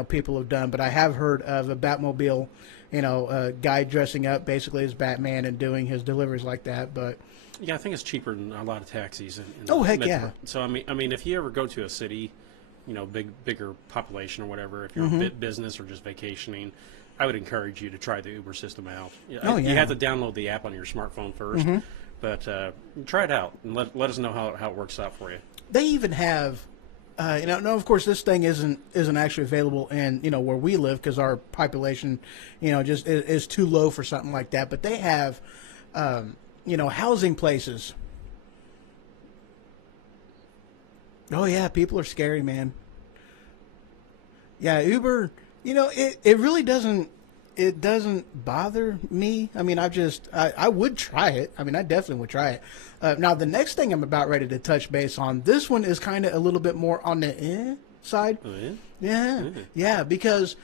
people have done. But I have heard of a Batmobile, a guy dressing up basically as Batman and doing his deliveries like that. But yeah, I think it's cheaper than a lot of taxis. Heck yeah. So, if you ever go to a city, bigger population or whatever, if you're a business or just vacationing, I would encourage you to try the Uber system out. You have to download the app on your smartphone first, but try it out and let us know how it works out for you. They even have, no, of course this thing isn't actually available in where we live because our population, just is too low for something like that. But they have, housing places Oh yeah, people are scary, man. Yeah, Uber. It really doesn't. It doesn't bother me. I mean, I would try it. I mean, I definitely would try it. Now, the next thing I'm about ready to touch base on, this one is kind of a little bit more on the side. Oh yeah. Yeah, yeah, because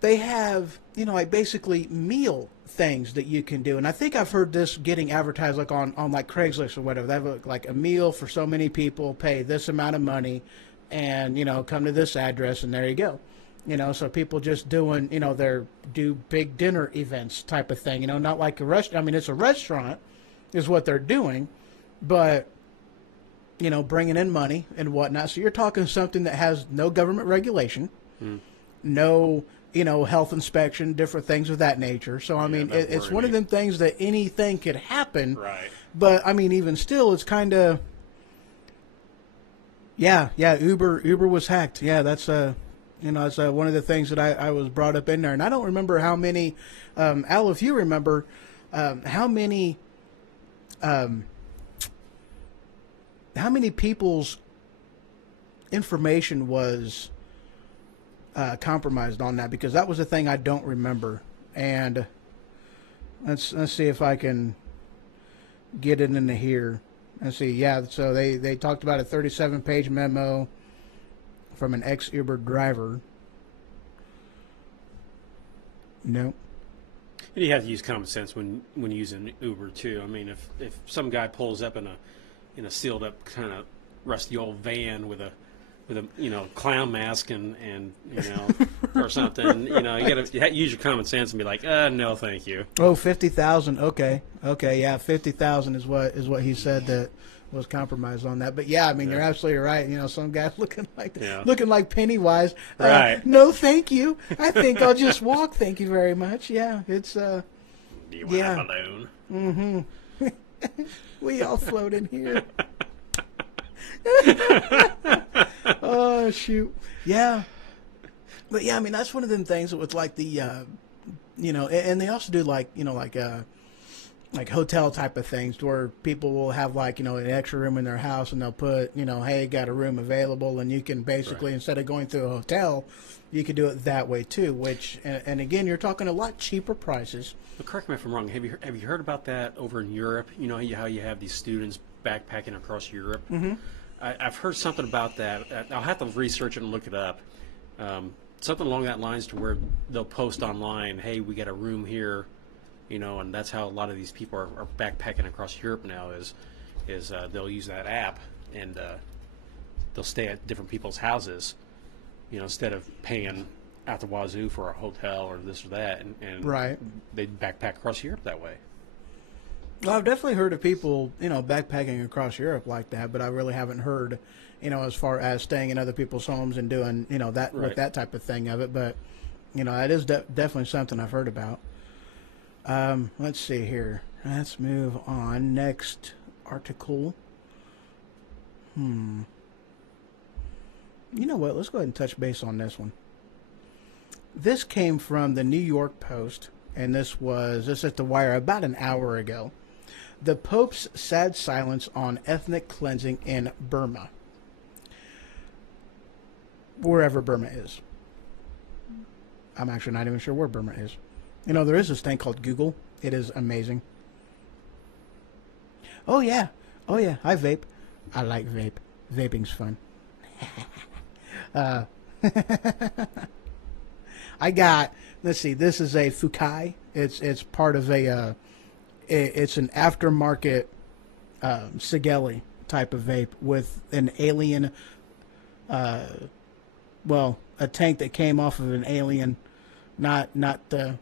they have, like basically meal things that you can do. And I think I've heard this getting advertised like on like Craigslist or whatever. They have like a meal for so many people, pay this amount of money, and, come to this address, and there you go. So people just doing, do big dinner events type of thing, not like a restaurant. I mean, it's a restaurant is what they're doing, but, bringing in money and whatnot. So you're talking something that has no government regulation, no, health inspection, different things of that nature. So, I mean, it's one of them things that anything could happen. Right. But, I mean, even still, it's kind of, yeah, Uber was hacked. Yeah, that's it's one of the things that I was brought up in there. And I don't remember how many, Al, if you remember, how many people's information was compromised on that, because that was a thing I don't remember. And let's see if I can get it into here. Let's see. Yeah, so they talked about a 37-page memo from an ex-Uber driver. No. And you have to use common sense when using Uber too. I mean, if some guy pulls up in a sealed up kind of rusty old van with a clown mask and or something, you gotta use your common sense and be like, no, thank you. Oh, 50,000. Okay, yeah, 50,000 is what he said that was compromised on that. But yeah, I mean, you're absolutely right. Some guy looking like Pennywise. Right. No, thank you. I think I'll just walk. Thank you very much. Yeah, it's Do you want a balloon? Mm-hmm. We all float in here. Oh shoot. Yeah. But yeah, I mean, that's one of them things that with like the and they also do like hotel type of things where people will have like, an extra room in their house, and they'll put, hey, got a room available, and you can basically, right, instead of going through a hotel, you could do it that way too, which, and again, you're talking a lot cheaper prices. But correct me if I'm wrong. Have you heard about that over in Europe? How you have these students backpacking across Europe? Mm-hmm. I've heard something about that. I'll have to research it and look it up. Something along that lines to where they'll post online, hey, we got a room here, and that's how a lot of these people are backpacking across Europe now is they'll use that app, and they'll stay at different people's houses, instead of paying out the wazoo for a hotel or this or that, and right, they backpack across Europe that way. Well, I've definitely heard of people, backpacking across Europe like that, but I really haven't heard, as far as staying in other people's homes and doing, that, right, with that type of thing of it. But, that is definitely something I've heard about. Let's see here. Let's move on. Next article. You know what? Let's go ahead and touch base on this one. This came from the New York Post, and this is at The Wire about an hour ago. The Pope's sad silence on ethnic cleansing in Burma. Wherever Burma is. I'm actually not even sure where Burma is. There is this thing called Google. It is amazing. Oh, yeah. I vape. I like vape. Vaping's fun. I got, let's see, this is a Fukai. It's part of it's an aftermarket Sigeli type of vape with an alien, a tank that came off of an alien, not the.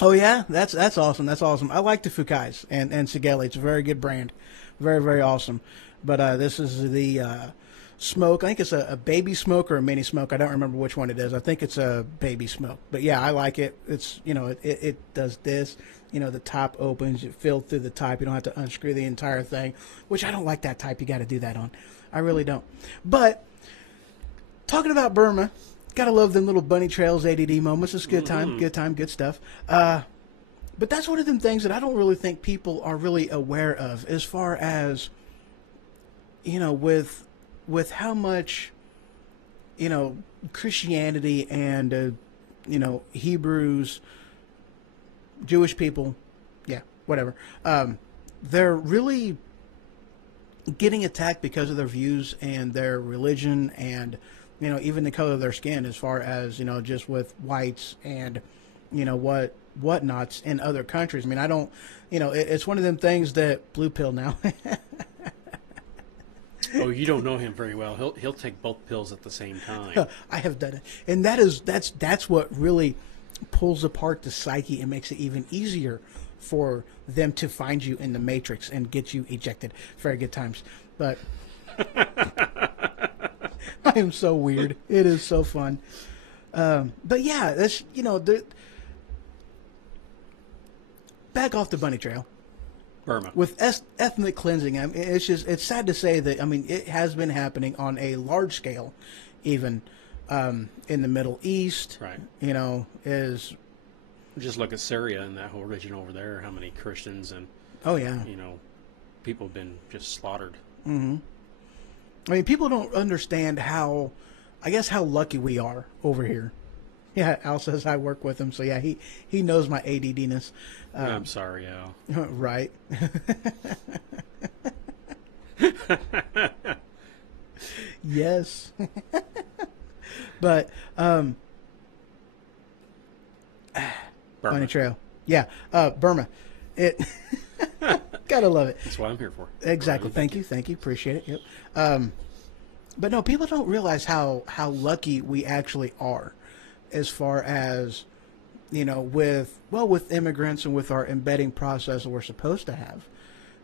Oh yeah, that's awesome. That's awesome. I like the Fukais and Sigeli. It's a very good brand, very, very awesome. But this is the smoke. I think it's a baby smoke or a mini smoke. I don't remember which one it is. I think it's a baby smoke. But yeah, I like it. It's it does this. The top opens. You fill through the top. You don't have to unscrew the entire thing, which I don't like that type. You got to do that on. I really don't. But talking about Burma. Gotta love them little bunny trails, ADD moments. It's a good time, good stuff. But that's one of them things that I don't really think people are really aware of as far as, with with how much, Christianity and, Hebrews, Jewish people, yeah, whatever, they're really getting attacked because of their views and their religion and, even the color of their skin, as far as, just with whites and, whatnots in other countries. I mean, I don't, it's one of them things that blue pill now. Oh, you don't know him very well. He'll take both pills at the same time. I have done it, and that's what really pulls apart the psyche and makes it even easier for them to find you in the matrix and get you ejected. Very good times, but I am so weird. It is so fun. But yeah, that's back off the bunny trail. Burma. With ethnic cleansing, I mean, it's sad to say that, I mean, it has been happening on a large scale, even in the Middle East. Right. Is just look at Syria and that whole region over there. How many Christians and people have been just slaughtered. Mm-hmm. I mean, people don't understand how lucky we are over here. Yeah, Al says I work with him, so yeah, he knows my ADDness. I'm sorry, Al. Right. Yes. But Bunny Trail. Yeah, Burma. It gotta love it. That's what I'm here for. Exactly. Thank you. Appreciate it. Yep. But no, people don't realize how lucky we actually are, as far as with immigrants and with our embedding process that we're supposed to have.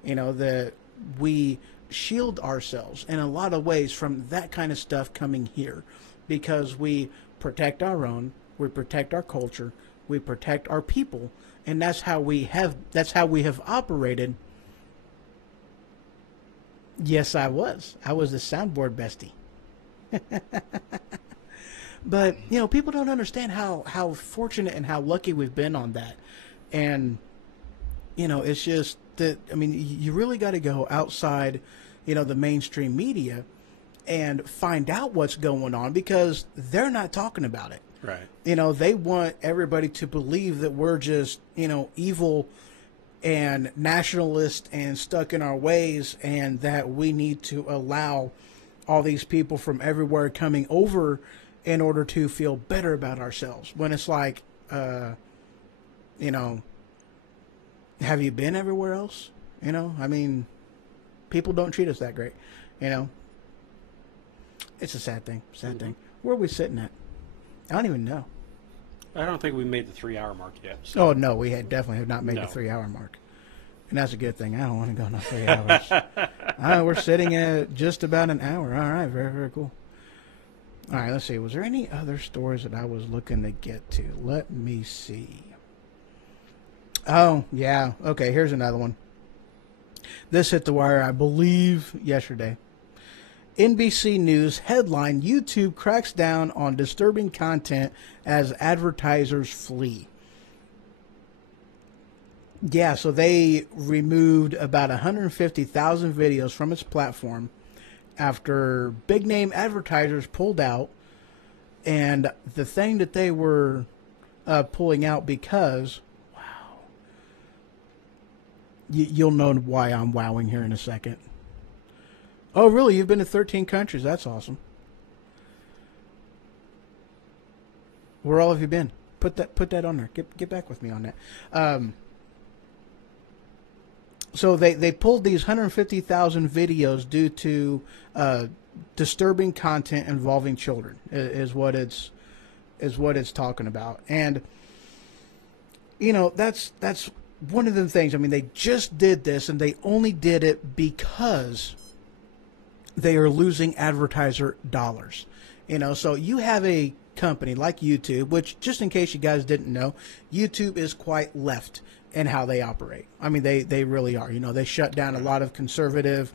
That we shield ourselves in a lot of ways from that kind of stuff coming here, because we protect our own, we protect our culture, we protect our people, and that's how we have operated. Yes, I was the soundboard bestie. But people don't understand how fortunate and how lucky we've been on that. And it's just that, I mean, you really got to go outside the mainstream media and find out what's going on, because they're not talking about it. Right. They want everybody to believe that we're just, evil and nationalist and stuck in our ways, and that we need to allow all these people from everywhere coming over in order to feel better about ourselves. When it's like, have you been everywhere else? I mean, people don't treat us that great, It's a sad thing. Thing. Where are we sitting at? I don't even know. I don't think we made the 3-hour mark yet. So. Oh, no, we definitely have not made the 3-hour mark. And that's a good thing. I don't want to go no 3 hours. We're sitting at just about an hour. All right, very, very cool. All right, let's see. Was there any other stories that I was looking to get to? Let me see. Oh, yeah. Okay, here's another one. This hit the wire, I believe, yesterday. NBC News headline, YouTube cracks down on disturbing content as advertisers flee. Yeah, so they removed about 150,000 videos from its platform after big-name advertisers pulled out. And the thing that they were pulling out because, wow, you'll know why I'm wowing here in a second. Oh, really? You've been to 13 countries. That's awesome. Where all have you been? Put that on there. Get back with me on that. So they pulled these 150,000 videos due to disturbing content involving children is what it's talking about. And that's one of the things. I mean, they just did this, and they only did it because they are losing advertiser dollars. So you have a company like YouTube, which, just in case you guys didn't know, YouTube is quite left in how they operate. I mean, they really are. They shut down a lot of conservative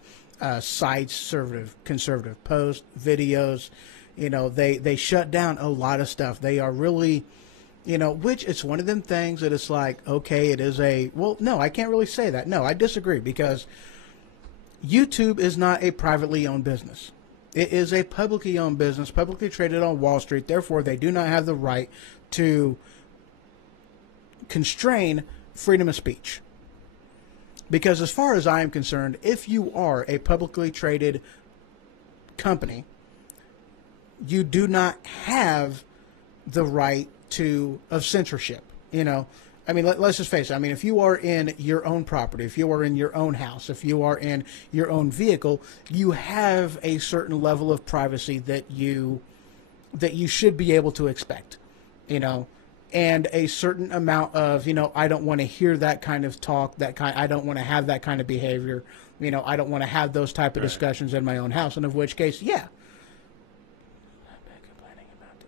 sites, conservative posts, videos. They shut down a lot of stuff. They are really, which it's one of them things that it's like, okay, it is no, I can't really say that. No, I disagree, because YouTube is not a privately owned business. It is a publicly owned business, publicly traded on Wall Street. Therefore, they do not have the right to constrain freedom of speech. Because as far as I am concerned, if you are a publicly traded company, you do not have the right of censorship. You know, I mean, let's just face it. I mean, if you are in your own property, if you are in your own house, if you are in your own vehicle, you have a certain level of privacy that you should be able to expect, you know, and a certain amount of, you know, I don't want to hear that kind of talk, I don't want to have that kind of behavior, you know, I don't want to have those type of discussions in my own house, and of which case, yeah. I'm not complaining about the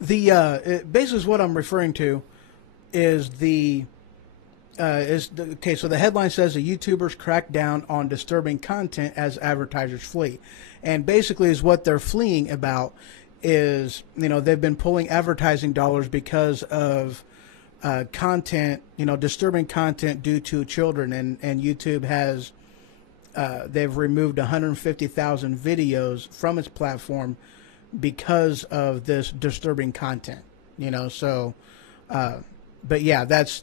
guys. Basically what I'm referring to is so the headline says the YouTubers crack down on disturbing content as advertisers flee. And basically is what they're fleeing about is, you know, they've been pulling advertising dollars because of content, you know, disturbing content due to children, and YouTube has they've removed 150,000 videos from its platform because of this disturbing content, you know. So but yeah, that's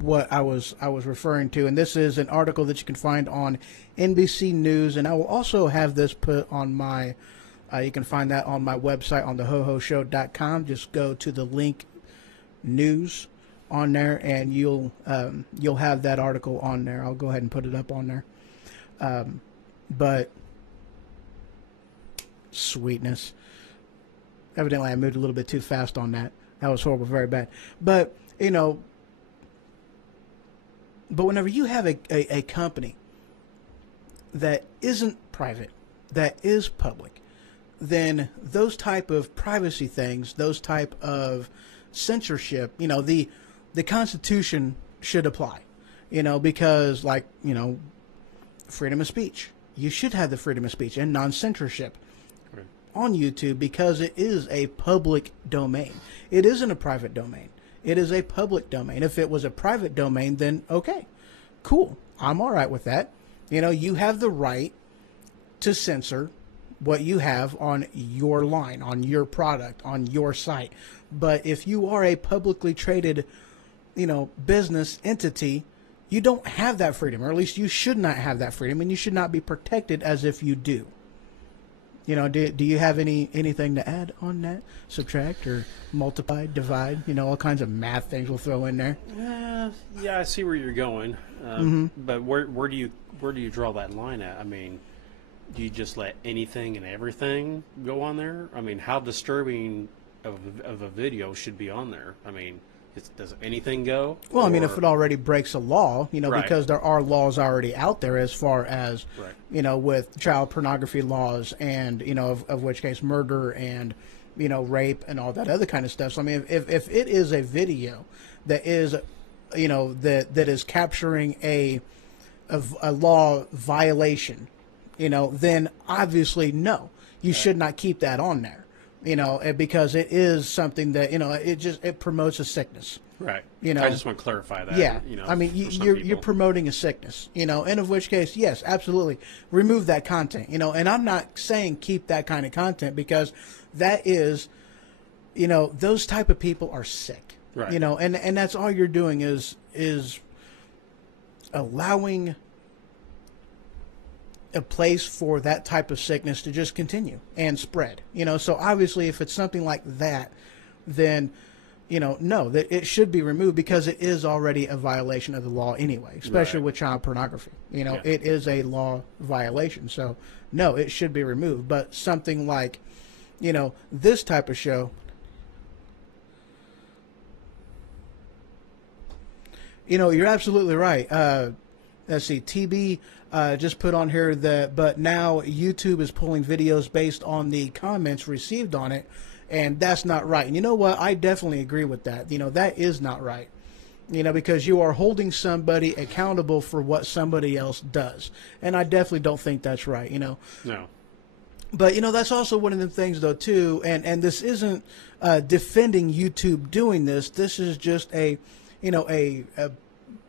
what I was referring to, and this is an article that you can find on NBC News, and I will also have this put on my you can find that on my website on thehohoshow.com. Just go to the link news on there, and you'll have that article on there. I'll go ahead and put it up on there. But sweetness, evidently I moved a little bit too fast on that. That was horrible, very bad. But you know, but whenever you have a company that isn't private, that is public, then those type of privacy things, those type of censorship, you know, the Constitution should apply, you know, because, like, you know, freedom of speech. You should have the freedom of speech and non-censorship on YouTube because it is a public domain. It isn't a private domain. It is a public domain. If it was a private domain, then okay, cool. I'm all right with that. You know, you have the right to censor what you have on your line, on your product, on your site. But if you are a publicly traded, you know, business entity, you don't have that freedom, or at least you should not have that freedom, and you should not be protected as if you do. You know, do you have anything to add on that? Subtract or multiply, divide, you know, all kinds of math things we'll throw in there. Yeah, I see where you're going. But where do you draw that line at? I mean, do you just let anything and everything go on there? I mean, how disturbing of a video should be on there? I mean, does anything go? Well, I mean, if it already breaks a law, you know, because there are laws already out there as far as, you know, with child pornography laws and, you know, of which case murder and, you know, rape and all that other kind of stuff. So, I mean, if it is a video that is, you know, that is capturing a law violation, you know, then obviously, no, you should not keep that on there. You know, because it is something that, you know, it promotes a sickness. Right. You know, I just want to clarify that. Yeah. You know, I mean, you're promoting a sickness, you know, and of which case, yes, absolutely, remove that content, you know, and I'm not saying keep that kind of content because that is, you know, those type of people are sick. Right. You know, and that's all you're doing is allowing a place for that type of sickness to just continue and spread, you know. So obviously if it's something like that, then, you know, no, that it should be removed because it is already a violation of the law anyway, especially with child pornography. You know, it is a law violation. So no, it should be removed. But something like, you know, this type of show, you know, you're absolutely right. Let's see, TB just put on here that, but now YouTube is pulling videos based on the comments received on it, and that's not right. And you know what? I definitely agree with that. You know, that is not right. You know, because you are holding somebody accountable for what somebody else does, and I definitely don't think that's right. You know. No. But, you know, that's also one of the things, though, too, and this isn't defending YouTube doing this. This is just a you know, a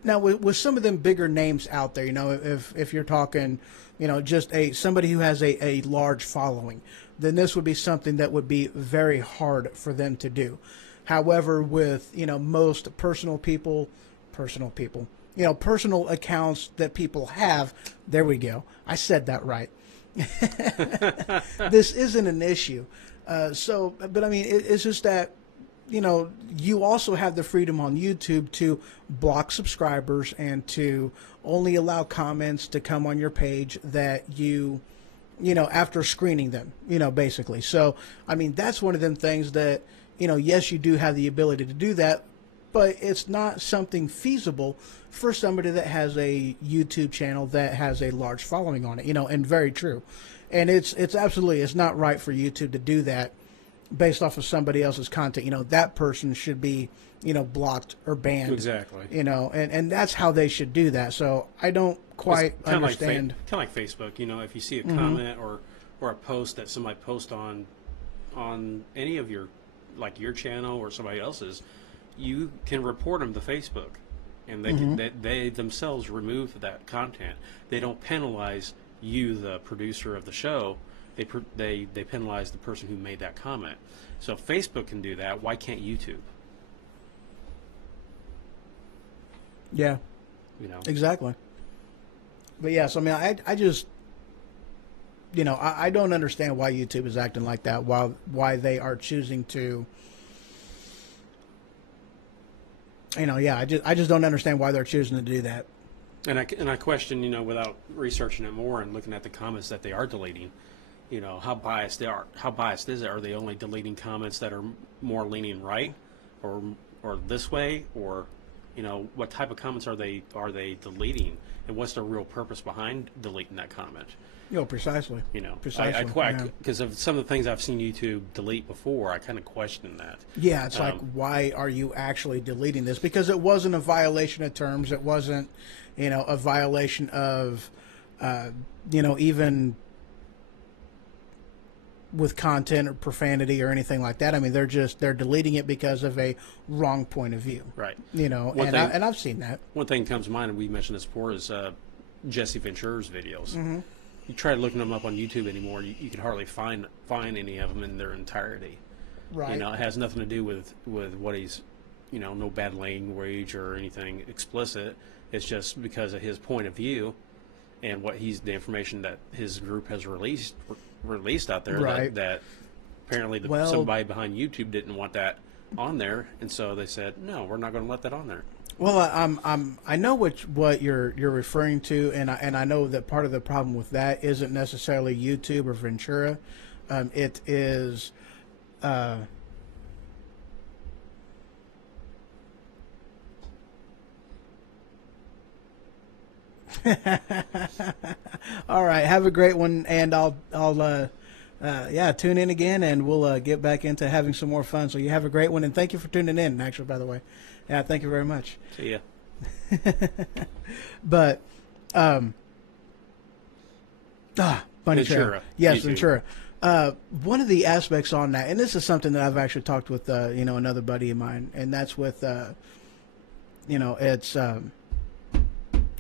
now with some of them bigger names out there, you know, if you're talking, you know, just somebody who has a large following, then this would be something that would be very hard for them to do. However, with, you know, most personal accounts that people have, there we go. I said that right. This isn't an issue. But I mean, it's just that, you know, you also have the freedom on YouTube to block subscribers and to only allow comments to come on your page that you know, after screening them, you know, basically. So, I mean, that's one of them things that, you know, yes, you do have the ability to do that, but it's not something feasible for somebody that has a YouTube channel that has a large following on it, you know, and very true. And it's absolutely, it's not right for YouTube to do that based off of somebody else's content. You know, that person should be, you know, blocked or banned. Exactly. You know, and that's how they should do that. So I don't quite understand. Kind of like Facebook, you know, if you see a comment or a post that somebody posts on any of your, like your channel or somebody else's, you can report them to Facebook, and they themselves remove that content. They don't penalize you, the producer of the show. They penalize the person who made that comment. So if Facebook can do that, why can't YouTube? Yeah. You know. Exactly. But yes, I mean, I just, you know, I don't understand why YouTube is acting like that. Why they are choosing to, you know, yeah, I just don't understand why they're choosing to do that. And I question, you know, without researching it more and looking at the comments that they are deleting, you know, how biased they are. How biased is it? Are they only deleting comments that are more leaning right, or this way, or, you know, what type of comments are they deleting, and what's their real purpose behind deleting that comment? You know, precisely. You know, precisely. Because of some of the things I've seen YouTube delete before, I kind of question that. Yeah, it's like, why are you actually deleting this? Because it wasn't a violation of terms. It wasn't, you know, a violation of, you know, even with content or profanity or anything like that. I mean, they're deleting it because of a wrong point of view. Right. You know, and I've seen that. One thing that comes to mind, and we mentioned this before, is Jesse Ventura's videos. Mm-hmm. You try looking them up on YouTube anymore, you can hardly find any of them in their entirety. Right. You know, it has nothing to do with what he's, you know, no bad language or anything explicit. It's just because of his point of view and the information that his group has released out there. Right. That apparently somebody behind YouTube didn't want that on there, and so they said, no, we're not going to let that on there. Well, I know what you're referring to, and I know that part of the problem with that isn't necessarily YouTube or Ventura. It is, all right. Have a great one, and I'll tune in again, and we'll get back into having some more fun. So you have a great one, and thank you for tuning in. Actually, by the way. Yeah, thank you very much. See ya. But, Ventura. Yes, YouTube. Ventura. One of the aspects on that, and this is something that I've actually talked with, you know, another buddy of mine, and that's with, you know, it's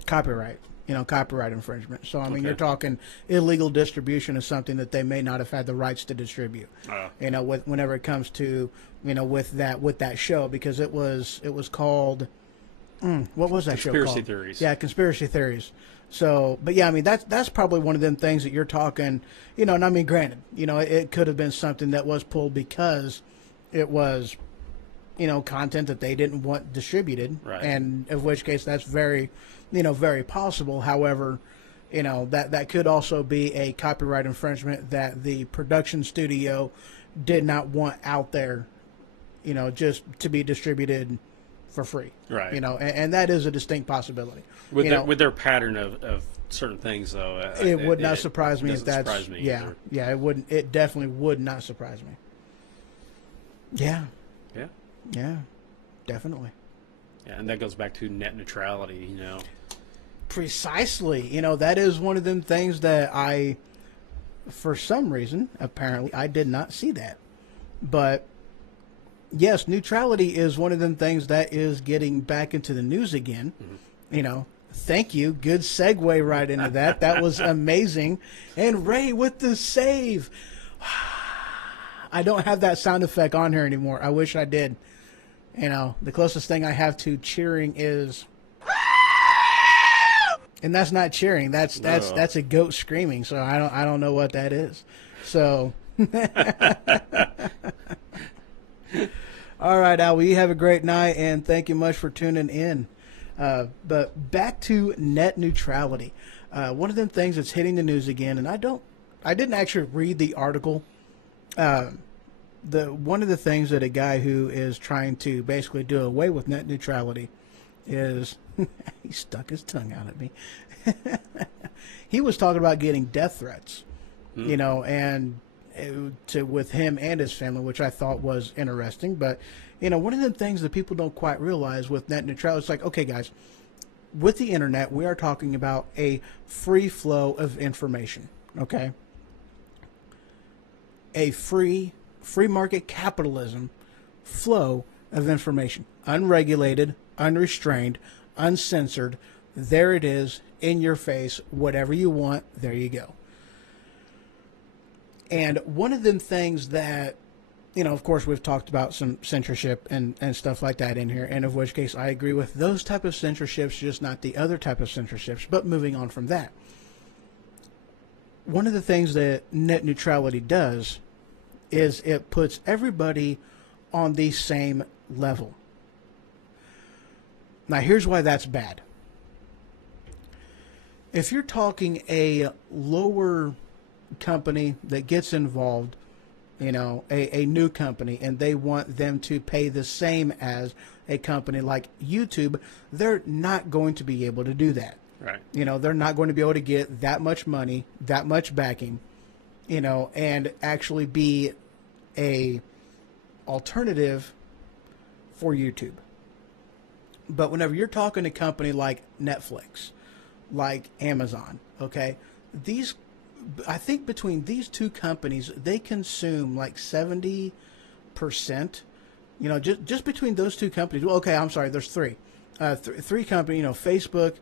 copyright. You know, copyright infringement. So, I mean, you're talking illegal distribution of something that they may not have had the rights to distribute. You know, whenever it comes to, you know, with that show, because it was called, what was that show called? Conspiracy Theories. Yeah, Conspiracy Theories. So, but yeah, I mean, that's probably one of them things that you're talking, you know, and I mean, granted, you know, it could have been something that was pulled because it was, you know, content that they didn't want distributed. Right. And in which case that's very, you know, very possible. However, you know, that could also be a copyright infringement that the production studio did not want out there, you know, just to be distributed for free. Right. You know, and that is a distinct possibility. With their pattern of certain things, though, it would not surprise me if that's surprise me yeah, either. yeah. It wouldn't. It definitely would not surprise me. Yeah. Yeah. Yeah. Definitely. Yeah, and that goes back to net neutrality, you know. Precisely. You know, that is one of them things that I, for some reason, apparently, I did not see that. But, yes, neutrality is one of them things that is getting back into the news again. You know, thank you. Good segue right into that. That was amazing. And Ray with the save. I don't have that sound effect on here anymore. I wish I did. You know, the closest thing I have to cheering is, and that's not cheering. That's a goat screaming. So I don't know what that is. So, all right, Al. Well, you have a great night, and thank you much for tuning in. But back to net neutrality. One of them things that's hitting the news again, and I didn't actually read the article. One of the things that a guy who is trying to basically do away with net neutrality is he stuck his tongue out at me. He was talking about getting death threats, you know, and with him and his family, which I thought was interesting. But you know, one of the things that people don't quite realize with net neutrality, it's like, okay, guys, with the internet, we are talking about a free flow of information. Okay, a free market capitalism flow of information, unregulated, unrestrained, uncensored. There it is, in your face, whatever you want, there you go. And one of them things that, you know, of course, we've talked about some censorship and stuff like that in here, and of which case I agree with those type of censorships, just not the other type of censorships. But moving on from that, one of the things that net neutrality does is it puts everybody on the same level. Now, here's why that's bad. If you're talking a lower company that gets involved, you know, a new company, and they want them to pay the same as a company like YouTube, they're not going to be able to do that. Right. You know, they're not going to be able to get that much money, that much backing, you know, and actually be a alternative for YouTube. But whenever you're talking to a company like Netflix, like Amazon, okay, I think between these two companies, they consume like 70%, you know, just between those two companies. Well, okay, I'm sorry, there's three. Three companies, you know, Facebook,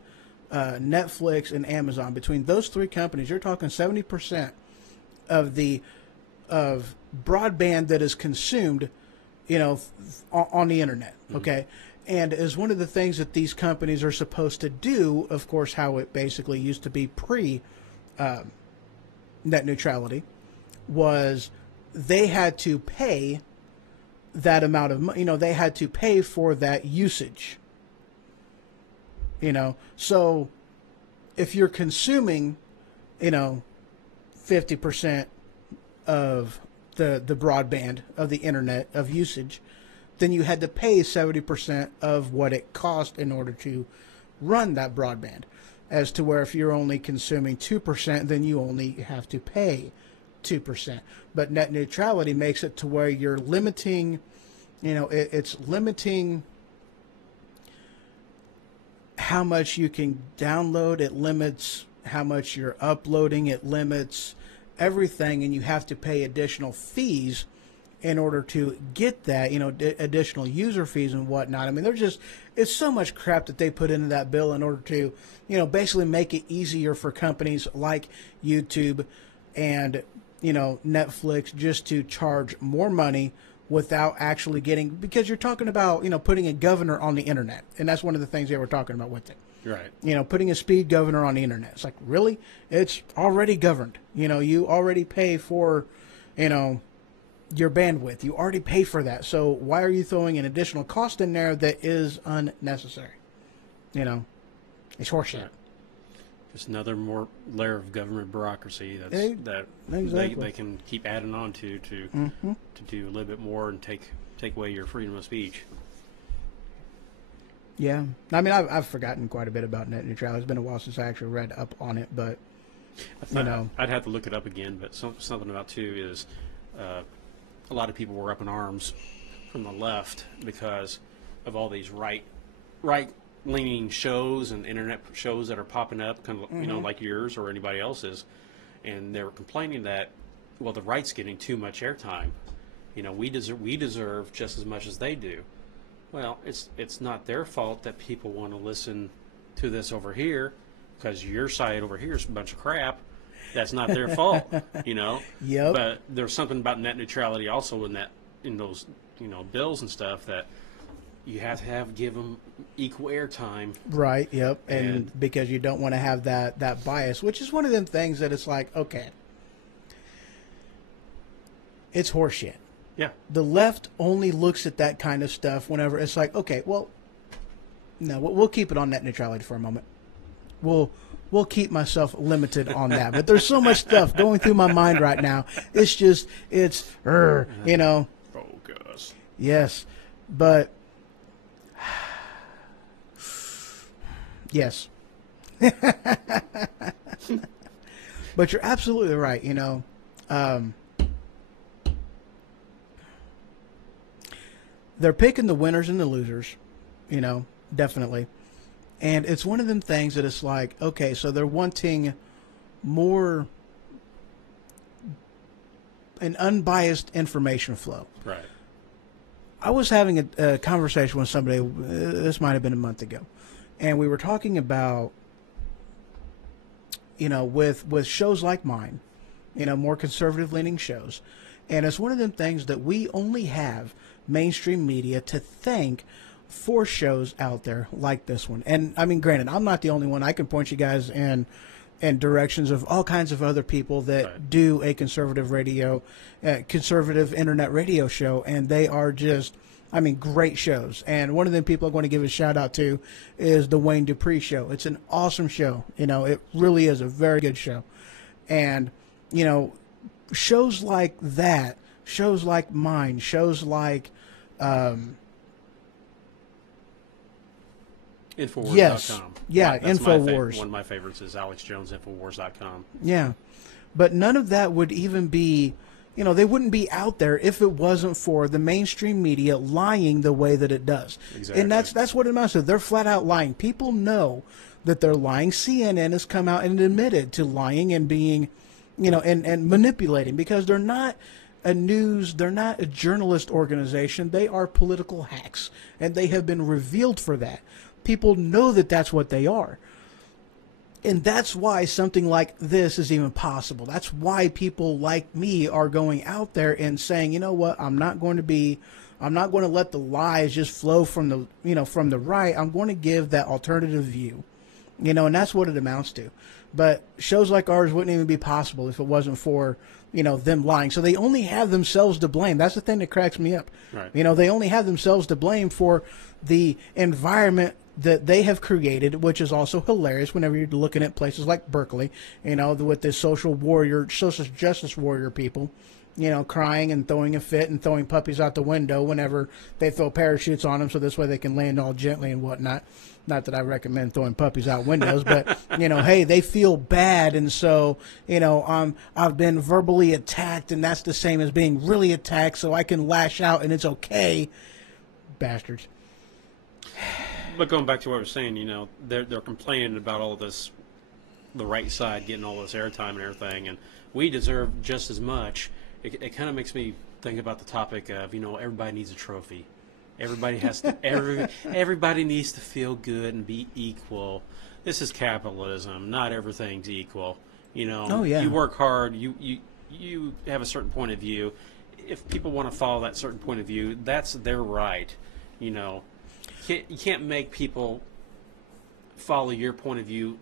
Netflix, and Amazon. Between those three companies, you're talking 70% of broadband that is consumed, you know, on the internet, okay? And as one of the things that these companies are supposed to do, of course, how it basically used to be net neutrality, was they had to pay that amount of money. You know, they had to pay for that usage. You know, so if you're consuming, you know, 50% of the broadband of the internet of usage, then you had to pay 70% of what it cost in order to run that broadband. As to where if you're only consuming 2%, then you only have to pay 2%. But net neutrality makes it to where you're limiting, you know, it's limiting how much you can download. It limits how much you're uploading. It limits everything, and you have to pay additional fees in order to get that, you know, additional user fees and whatnot. I mean, it's so much crap that they put into that bill in order to, you know, basically make it easier for companies like YouTube and, you know, Netflix just to charge more money without actually getting, because you're talking about, you know, putting a governor on the internet. And that's one of the things they were talking about with it. Right. You know, putting a speed governor on the internet. It's like, really? It's already governed. You know, you already pay for, you know, your bandwidth. You already pay for that. So why are you throwing an additional cost in there that is unnecessary? You know, it's horseshit. Right. Just another more layer of government bureaucracy that exactly. they can keep adding on to do a little bit more and take away your freedom of speech. Yeah. I mean, I've forgotten quite a bit about net neutrality. It's been a while since I actually read up on it, but, you know. I'd have to look it up again, but something about, too, is a lot of people were up in arms from the left because of all these right-leaning shows and internet shows that are popping up, kind of, you know, like yours or anybody else's, and they were complaining that, well, the right's getting too much airtime, We deserve just as much as they do. Well, it's not their fault that people want to listen to this over here because your side over here is a bunch of crap. That's not their fault, Yep. But there's something about net neutrality also in those bills and stuff that you have to give them equal airtime. Right. Yep. And because you don't want to have that bias, which is one of them things that it's like, okay, it's horseshit. Yeah. The left only looks at that kind of stuff whenever it's like, okay, well, no, we'll keep it on net neutrality for a moment. We'll keep myself limited on that. But there's so much stuff going through my mind right now. It's just, Oh, gosh. Yes. But, yes. But you're absolutely right, they're picking the winners and the losers, definitely. And it's one of them things that it's like, okay, so they're wanting more an unbiased information flow. Right. I was having a conversation with somebody, this might have been a month ago, and we were talking about, with shows like mine, more conservative-leaning shows. And it's one of them things that we only have mainstream media to thank for shows out there like this one. And I mean, granted, I'm not the only one. I can point you guys in directions of all kinds of other people that do a conservative conservative internet radio show, and they are just, great shows. And one of them people I'm going to give a shout out to is the Wayne Dupree Show. It's an awesome show. It really is a very good show. And, shows like that, shows like mine, shows like, Infowars.com. Yes. Yeah, That's Infowars. One of my favorites is Alex Jones, Infowars.com. Yeah. But none of that would even be, they wouldn't be out there if it wasn't for the mainstream media lying the way that it does. Exactly. And that's what it amounts to. They're flat out lying. People know that they're lying. CNN has come out and admitted to lying and being, and manipulating, because they're not they're not a journalist organization. They are political hacks, and they have been revealed for that. People know that that's what they are. And that's why something like this is even possible. That's why people like me are going out there and saying, you know what, I'm not going to let the lies just flow from the right. I'm going to give that alternative view, and that's what it amounts to. But shows like ours wouldn't even be possible if it wasn't for, them lying. So they only have themselves to blame. That's the thing that cracks me up. Right. They only have themselves to blame for the environment that they have created, which is also hilarious whenever you're looking at places like Berkeley, with the social justice warrior people, crying and throwing a fit and throwing puppies out the window whenever they throw parachutes on them, so this way they can land all gently and whatnot. Not that I recommend throwing puppies out windows, but, hey, they feel bad, and so, I've been verbally attacked, and that's the same as being really attacked, so I can lash out, and it's okay. Bastards. But going back to what I was saying, they're complaining about all this, the right side getting all this airtime and everything, and we deserve just as much. It kind of makes me think about the topic of, everybody needs a trophy. Everybody has to. Everybody needs to feel good and be equal. This is capitalism. Not everything's equal. Oh, yeah. You work hard. You have a certain point of view. If people want to follow that certain point of view, that's their right. You can't make people follow your point of view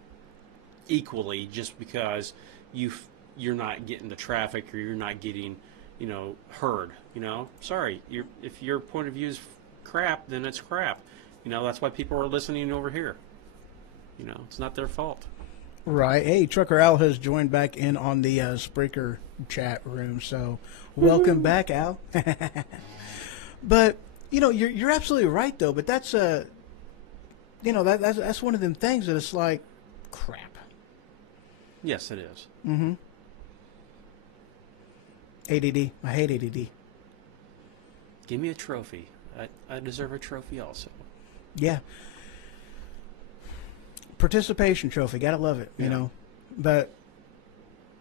equally just because you're not getting the traffic or you're not getting heard. Sorry, if your point of view is crap, then it's crap. That's why people are listening over here. It's not their fault. Right. Hey, Trucker Al has joined back in on the Spreaker chat room, so welcome back, Al. But you're absolutely right, though. But that's that's one of them things that it's like crap. Yes, it is. Mm-hmm. ADD. I hate ADD. Give me a trophy. I deserve a trophy also. Yeah. Participation trophy. Gotta love it, But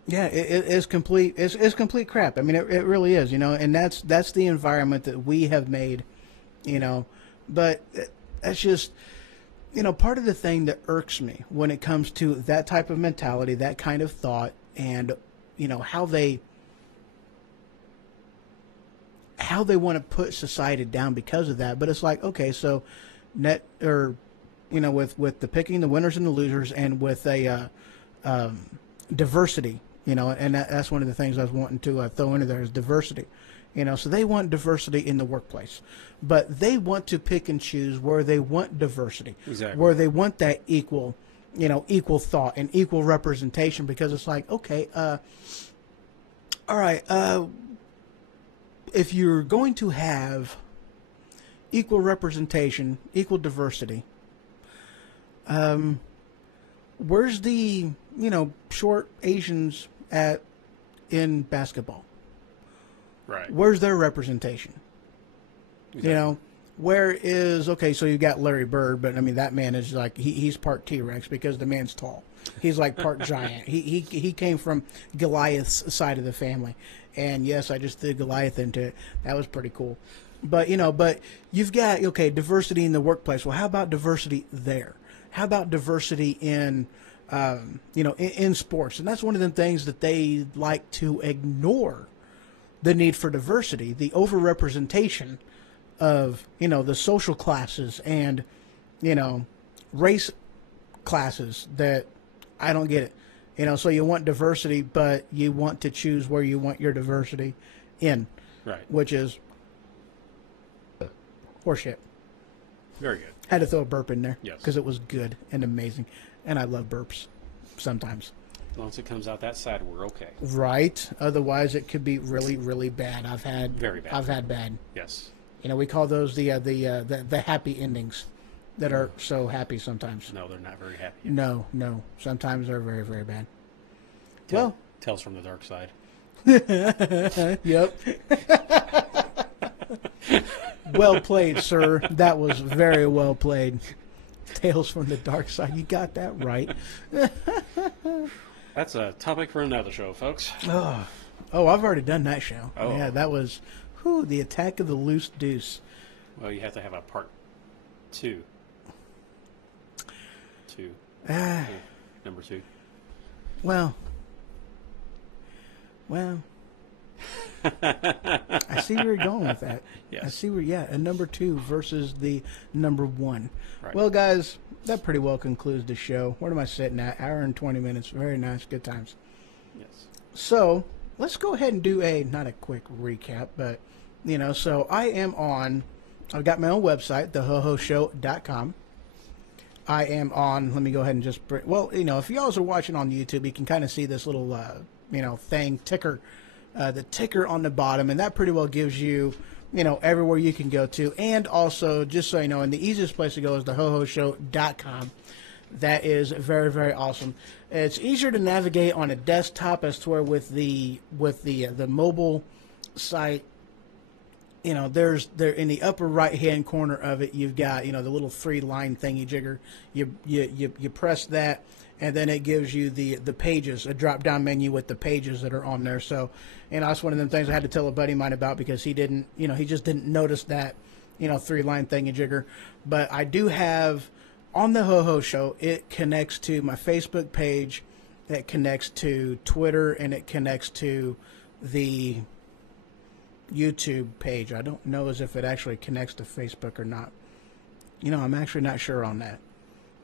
Yeah, it is complete. It's complete crap. I mean, it really is. And that's the environment that we have made. You know, but that's just part of the thing that irks me when it comes to that type of mentality, that kind of thought, and how they want to put society down because of that. But it's like, okay, so with the picking the winners and the losers, and with a diversity, and that's one of the things I was wanting to throw into there is diversity. So they want diversity in the workplace, but they want to pick and choose where they want diversity, Exactly. where they want that equal thought and equal representation, because it's like, okay, all right, if you're going to have equal representation, equal diversity, where's the, short Asians in basketball? Right. Where's their representation? Exactly. Where is, okay, so you got Larry Bird, but I mean, that man is like, he's part T-Rex because the man's tall. He's like part giant. He came from Goliath's side of the family. And yes, I just threw Goliath into it. That was pretty cool. But, but you've got, okay, diversity in the workplace. Well, how about diversity there? How about diversity in, in sports? And that's one of the things that they like to ignore, the need for diversity, the overrepresentation of, the social classes and, race classes that I don't get it. So you want diversity, but you want to choose where you want your diversity in. Right. Which is horseshit. Very good. Had to throw a burp in there. Yes. Because it was good and amazing. And I love burps sometimes. As long as it comes out that side, we're okay. Right. Otherwise, it could be really, really bad. Very bad. I've had bad. Yes. We call those the happy endings that are so happy sometimes. No, they're not very happy. No. Sometimes they're very, very bad. Tales from the dark side. Yep. Well played, sir. That was very well played. Tales from the dark side. You got that right. That's a topic for another show, folks. Oh, I've already done that show. Oh. Yeah, that was the Attack of the Loose Deuce. Well, you have to have a part 2. Number 2. Well, I see where you're going with that. Yes. I see a number 2 versus the number 1. Right. Well, guys, that pretty well concludes the show. What am I sitting at? Hour and 20 minutes. Very nice. Good times. Yes. So let's go ahead and do not a quick recap, but, so I've got my own website, thehohoshow.com. I am on, let me go ahead and just, if you guys are watching on YouTube, you can kind of see this little, ticker, the ticker on the bottom, and that pretty well gives you, everywhere you can go to. And also, just so you know, and the easiest place to go is thehohoshow.com. That is very, very awesome. It's easier to navigate on a desktop as to where with the mobile site, there's there in the upper right hand corner of it, you've got the little 3-line thingy jigger. You press that, and then it gives you the pages, a drop down menu with the pages that are on there. So, that's one of them things I had to tell a buddy of mine about, because he didn't, he just didn't notice that 3-line thingy jigger. But I do have on the Ho Ho Show, it connects to my Facebook page, it connects to Twitter, and it connects to the YouTube page. I don't know as if it actually connects to Facebook or not. I'm actually not sure on that.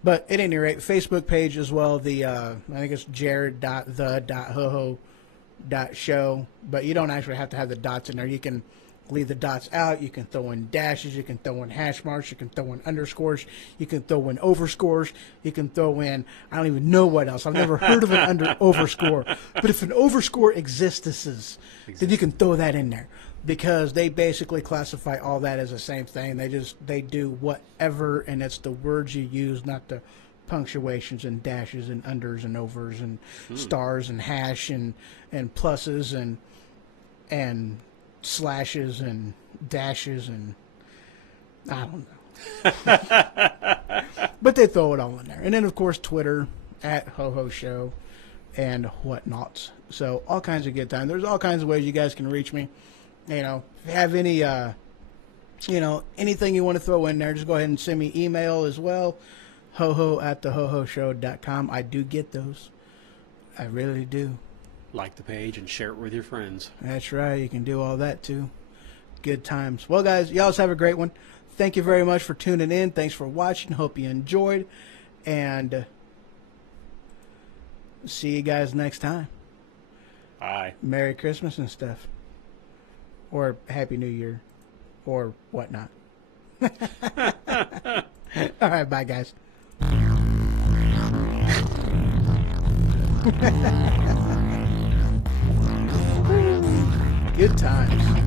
But at any rate, Facebook page as well. The I think it's jared.the.hoho.show. But you don't actually have to have the dots in there. You can leave the dots out. You can throw in dashes. You can throw in hash marks. You can throw in underscores. You can throw in overscores. You can throw in, I don't even know what else. I've never heard of an overscore. But if an overscore exists, then you can throw that in there, because they basically classify all that as the same thing. They do whatever, and it's the words you use, not the punctuations and dashes and unders and overs and stars and hash and pluses and slashes and dashes and I don't know. But they throw it all in there. And then, of course, Twitter, @HoHo Show. and whatnots. So all kinds of good time. There's all kinds of ways you guys can reach me. You know, if you have any, anything you want to throw in there, just go ahead and send me email as well. hoho@thehohoshow.com. I do get those. I really do. Like the page and share it with your friends. That's right. You can do all that too. Good times. Well, guys, y'all have a great one. Thank you very much for tuning in. Thanks for watching. Hope you enjoyed. And see you guys next time. Bye. Merry Christmas and stuff. Or Happy New Year. Or whatnot. All right, bye, guys. Good times.